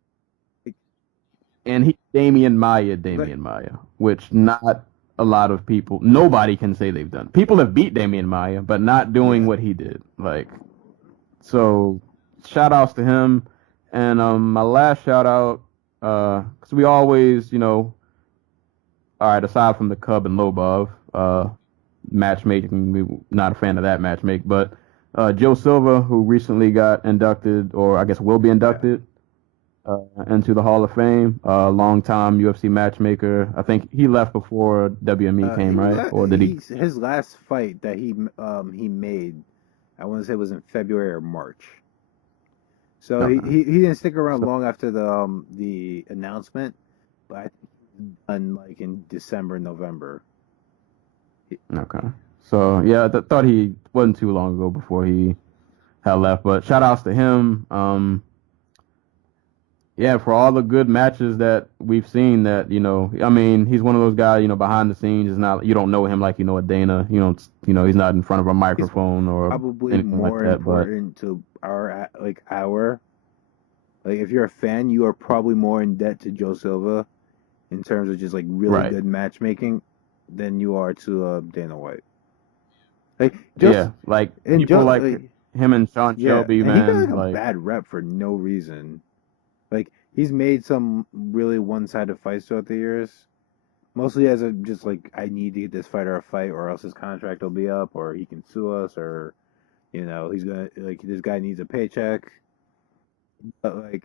And he Damian Maia, which not a lot of people, nobody can say they've done. People have beat Damian Maia, but not doing what he did. Like, so shout outs to him. And my last shout out, because we always, all right, aside from the Cub and Lobov matchmaking, we're not a fan of that matchmake, but Joe Silva, who recently got inducted, or I guess will be inducted into the Hall of Fame, long-time UFC matchmaker. I think he left before WME came, right? Or did he? His last fight that he made, I want to say, was in February or March. So he didn't stick around long after the announcement, but I think he was done like in December, November. Okay. So yeah, I thought he wasn't too long ago before he had left. But shout outs to him. Yeah, for all the good matches that we've seen, that I mean, he's one of those guys, behind the scenes is not, you don't know him like a Dana, he's not in front of a microphone or probably anything more like that, important to our if you're a fan, you are probably more in debt to Joe Silva in terms of just like really good matchmaking than you are to Dana White. People like him and Sean Shelby, and man, he got like a bad rep for no reason. Like, he's made some really one-sided fights throughout the years. Mostly as just like, I need to get this fighter a fight or else his contract will be up, or he can sue us, or, he's gonna, like, this guy needs a paycheck. But, like,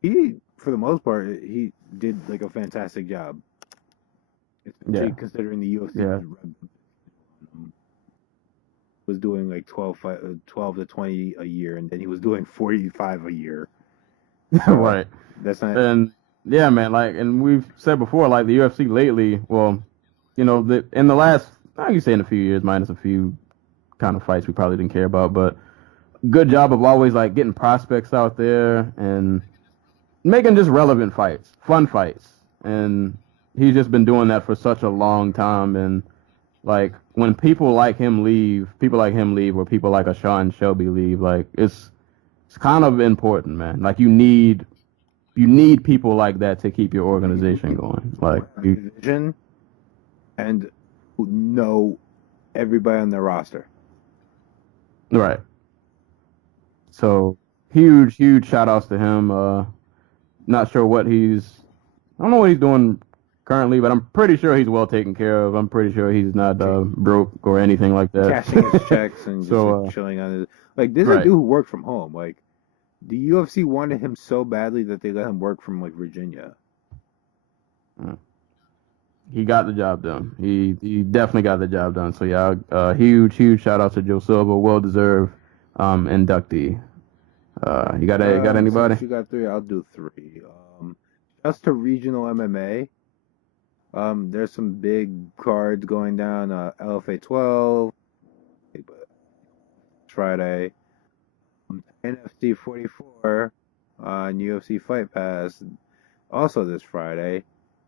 he, for the most part, he did, like, a fantastic job. Especially considering the UFC was doing, like, 12 to 20 a year, and then he was doing 45 a year. So, right. That's not. And yeah, man, and we've said before, like the UFC lately, well, in the last, I can say in a few years, minus a few kind of fights we probably didn't care about, but good job of always like getting prospects out there and making just relevant fights, fun fights. And he's just been doing that for such a long time. And like when people like him leave, or people like a Sean Shelby leave, like it's kind of important, man. Like you need people like that to keep your organization going. Like vision and know everybody on their roster. Right. So huge shout outs to him. Not sure I don't know what he's doing currently, but I'm pretty sure he's well taken care of. I'm pretty sure he's not broke or anything like that. Cashing his checks and just chilling on his. Like, this is a dude who worked from home. Like, the UFC wanted him so badly that they let him work from, like, Virginia. He got the job done. He definitely got the job done. So, yeah, huge shout out to Joe Silva. Well-deserved inductee. You got anybody? Since you got 3, I'll do 3. Just to regional MMA, there's some big cards going down. LFA 12, Friday. NFC 44 on UFC Fight Pass, also this Friday,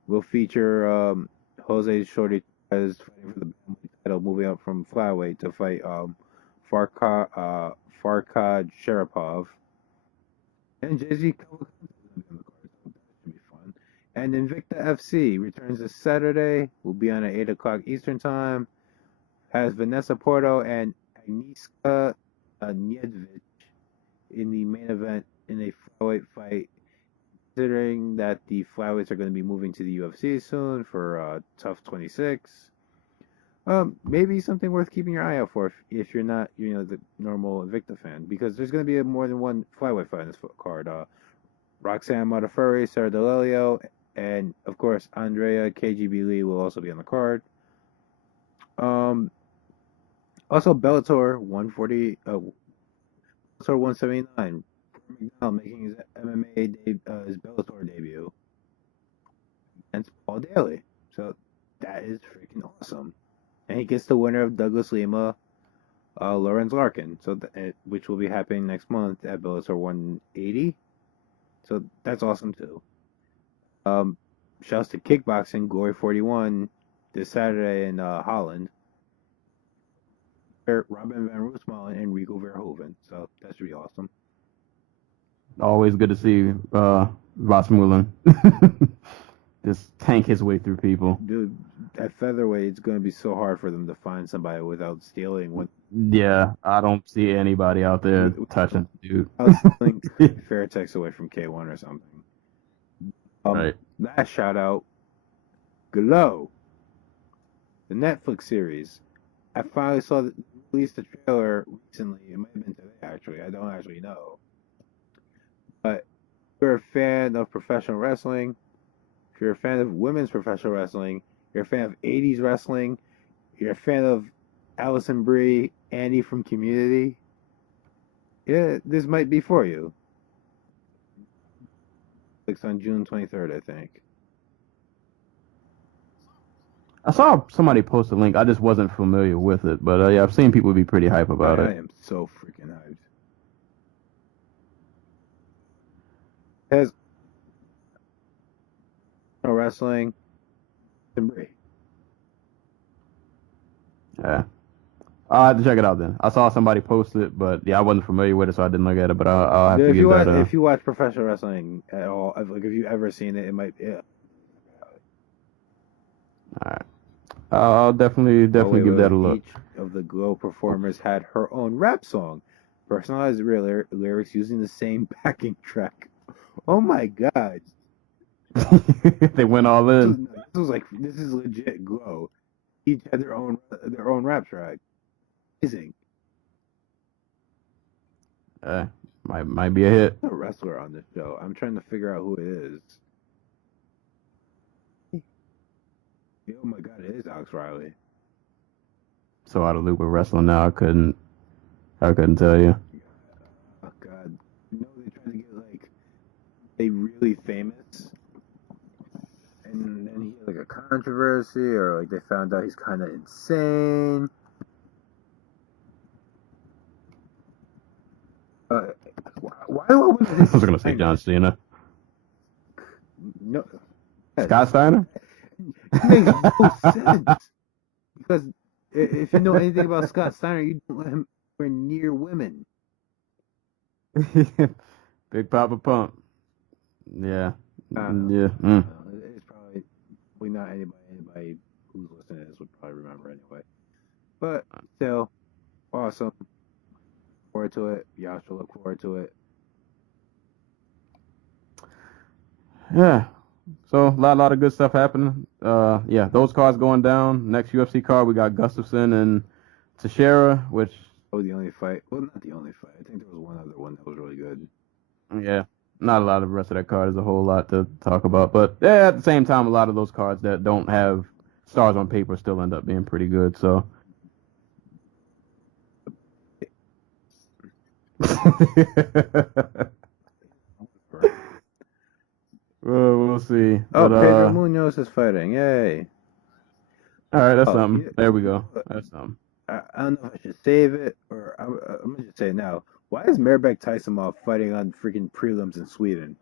will feature Jose Shorty Perez fighting for the title, moving up from flyweight to fight Farkhad Sharipov, and JZ And Invicta FC returns this Saturday. Will be on at 8 o'clock Eastern Time. Has Vanessa Porto and Agnieszka Niedvich in the main event in a flyweight fight. Considering that the flyweights are going to be moving to the UFC soon for Tough 26. Maybe something worth keeping your eye out for if you're not, the normal Invicta fan, because there's going to be more than one flyweight fight in this card. Roxanne Modafferi, Sarah D'Alelio, and of course Andrea KGB Lee will also be on the card. Also Bellator 140, Bellator 179. McDonald making his his Bellator debut against Paul Daly. So that is freaking awesome. And he gets the winner of Douglas Lima, Lawrence Larkin, which will be happening next month at Bellator 180. So that's awesome too. Shouts to kickboxing, Glory 41 this Saturday in Holland. Robin van Roosmalen and Rico Verhoeven. So that should be awesome. Always good to see Rasmussen just tank his way through people. Dude, at featherweight, it's going to be so hard for them to find somebody without stealing. Yeah, I don't see anybody out there touching dude. I was stealing Fairtex away from K1 or something. Right. Last shout out, Glow, the Netflix series. I finally released the trailer recently. It might have been today, actually. I don't actually know. But if you're a fan of professional wrestling, if you're a fan of women's professional wrestling, you're a fan of 80s wrestling, you're a fan of Allison Brie, Annie from Community, yeah, this might be for you. It's on June 23rd, I think. I saw somebody post a link. I just wasn't familiar with it, but yeah, I've seen people be pretty hype about it. I am so freaking hyped. It has wrestling and Brie. Yeah. I'll have to check it out then. I saw somebody post it, but yeah, I wasn't familiar with it, so I didn't look at it. But I'll have to give that a... If you watch professional wrestling at all, if you've ever seen it, it might. Yeah. All right. I'll definitely give that a look. Each of the Glow performers had her own rap song, personalized lyrics using the same backing track. Oh my god! They went all in. This is legit Glow. Each had their own rap track. Amazing. Might be a hit. There's a wrestler on this show. I'm trying to figure out who it is. Oh my god, it is Alex Riley. So out of loop with wrestling now, I couldn't tell you. Oh god. They tried to get a really famous, and then he had a controversy, or they found out he's kind of insane. Why do I want to? I was gonna say John Cena. No. Scott Steiner. It makes no sense. Because if you know anything about Scott Steiner, you don't let him anywhere near women. Big Papa Pump. Yeah. Yeah. It's probably not anybody who's listening to this would probably remember anyway. But still, awesome. Forward to it. Y'all should look forward to it. Yeah. So a lot of good stuff happening. Yeah, those cards going down. Next UFC card, we got Gustafson and Teixeira, which was the only fight. Well, not the only fight. I think there was one other one that was really good. Yeah, not a lot of the rest of that card is a whole lot to talk about. But yeah, at the same time, a lot of those cards that don't have stars on paper still end up being pretty good. So. We'll see. Oh, Pedro Munoz is fighting. Yay. All right, that's something. There we go. That's something. I don't know if I should save it or I'm going to just say it now. Why is Merbek Taisimov fighting on freaking prelims in Sweden?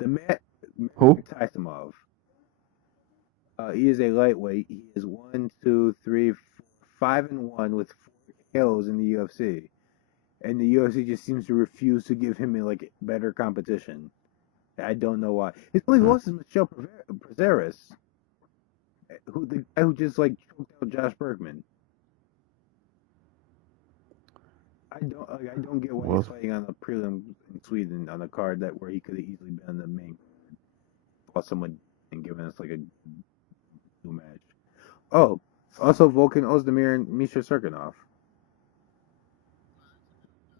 Who? Taisimov. He is a lightweight. He is 1, 2, 3, 4, 5-1 with 4 KOs in the UFC. And the UFC just seems to refuse to give him better competition. I don't know why. His only loss is Michelle Prazeres, the guy who just like choked out Josh Bergman. I don't get why he's fighting on the prelim in Sweden on a card where he could have easily been the main. Fought someone and given us like a new match. Oh, also Volkan Ozdemir and Misha Serkinov.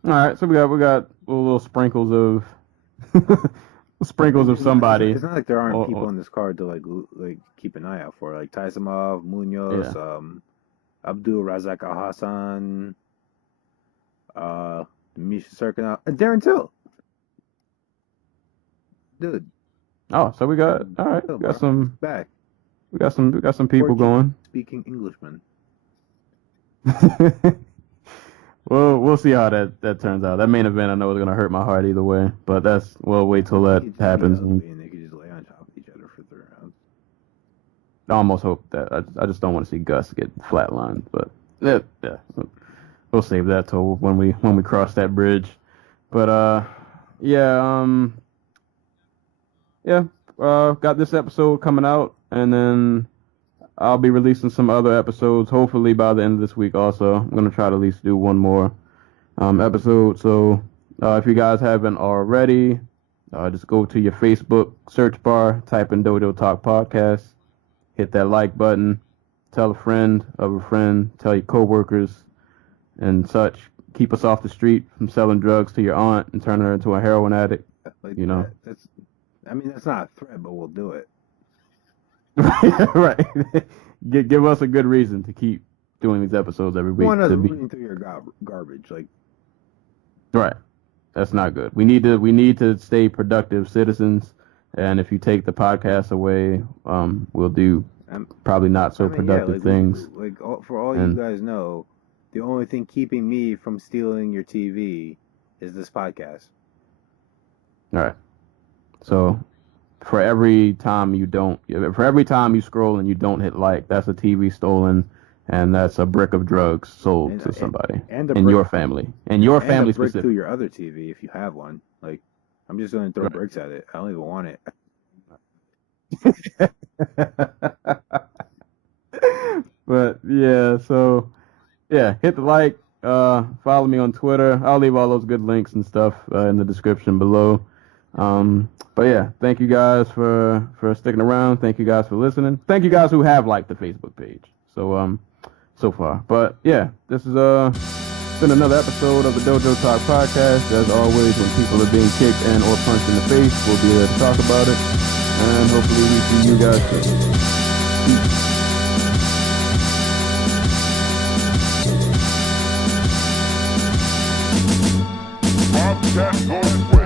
All right, so we got little sprinkles of somebody. It's not like there aren't people on this card to like keep an eye out for, like Taisimov, Munoz, Abdul Razak Al Hassan, Misha Serkinov, and Darren Till. Dude. Oh, so we got some back. We got some people going. Speaking Englishman. Well, we'll see how that turns out. That main event, I know, is gonna hurt my heart either way, but we'll wait till that happens. And they could just lay on top of each other for 3 rounds. I almost hope that. I just don't want to see Gus get flatlined, but yeah, we'll save that till when we cross that bridge. But got this episode coming out, and then I'll be releasing some other episodes, hopefully by the end of this week also. I'm going to try to at least do one more episode. So if you guys haven't already, just go to your Facebook search bar, type in Dojo Talk Podcast, hit that like button, tell a friend of a friend, tell your coworkers and such. Keep us off the street from selling drugs to your aunt and turning her into a heroin addict. Like you know? That's not a threat, but we'll do it. Right. Give us a good reason to keep doing these episodes every week. Want us reading through your garbage, like. Right. That's not good. We need to stay productive citizens, and if you take the podcast away, we'll do probably not so productive things. For all you guys know, the only thing keeping me from stealing your TV is this podcast. All right. So, for every time you scroll and you don't hit like, that's a TV stolen, and that's a brick of drugs sold to somebody in your family. And your family brick specific. Through your other TV if you have one. Like, I'm just going to throw bricks at it. I don't even want it. But yeah, so yeah, hit the like, follow me on Twitter. I'll leave all those good links and stuff in the description below. But yeah, thank you guys for sticking around. Thank you guys for listening. Thank you guys who have liked the Facebook page. So far. But yeah, this is been another episode of the Dojo Talk Podcast. As always, when people are being kicked and or punched in the face, we'll be there to talk about it. And hopefully we see you guys soon. Podcast goes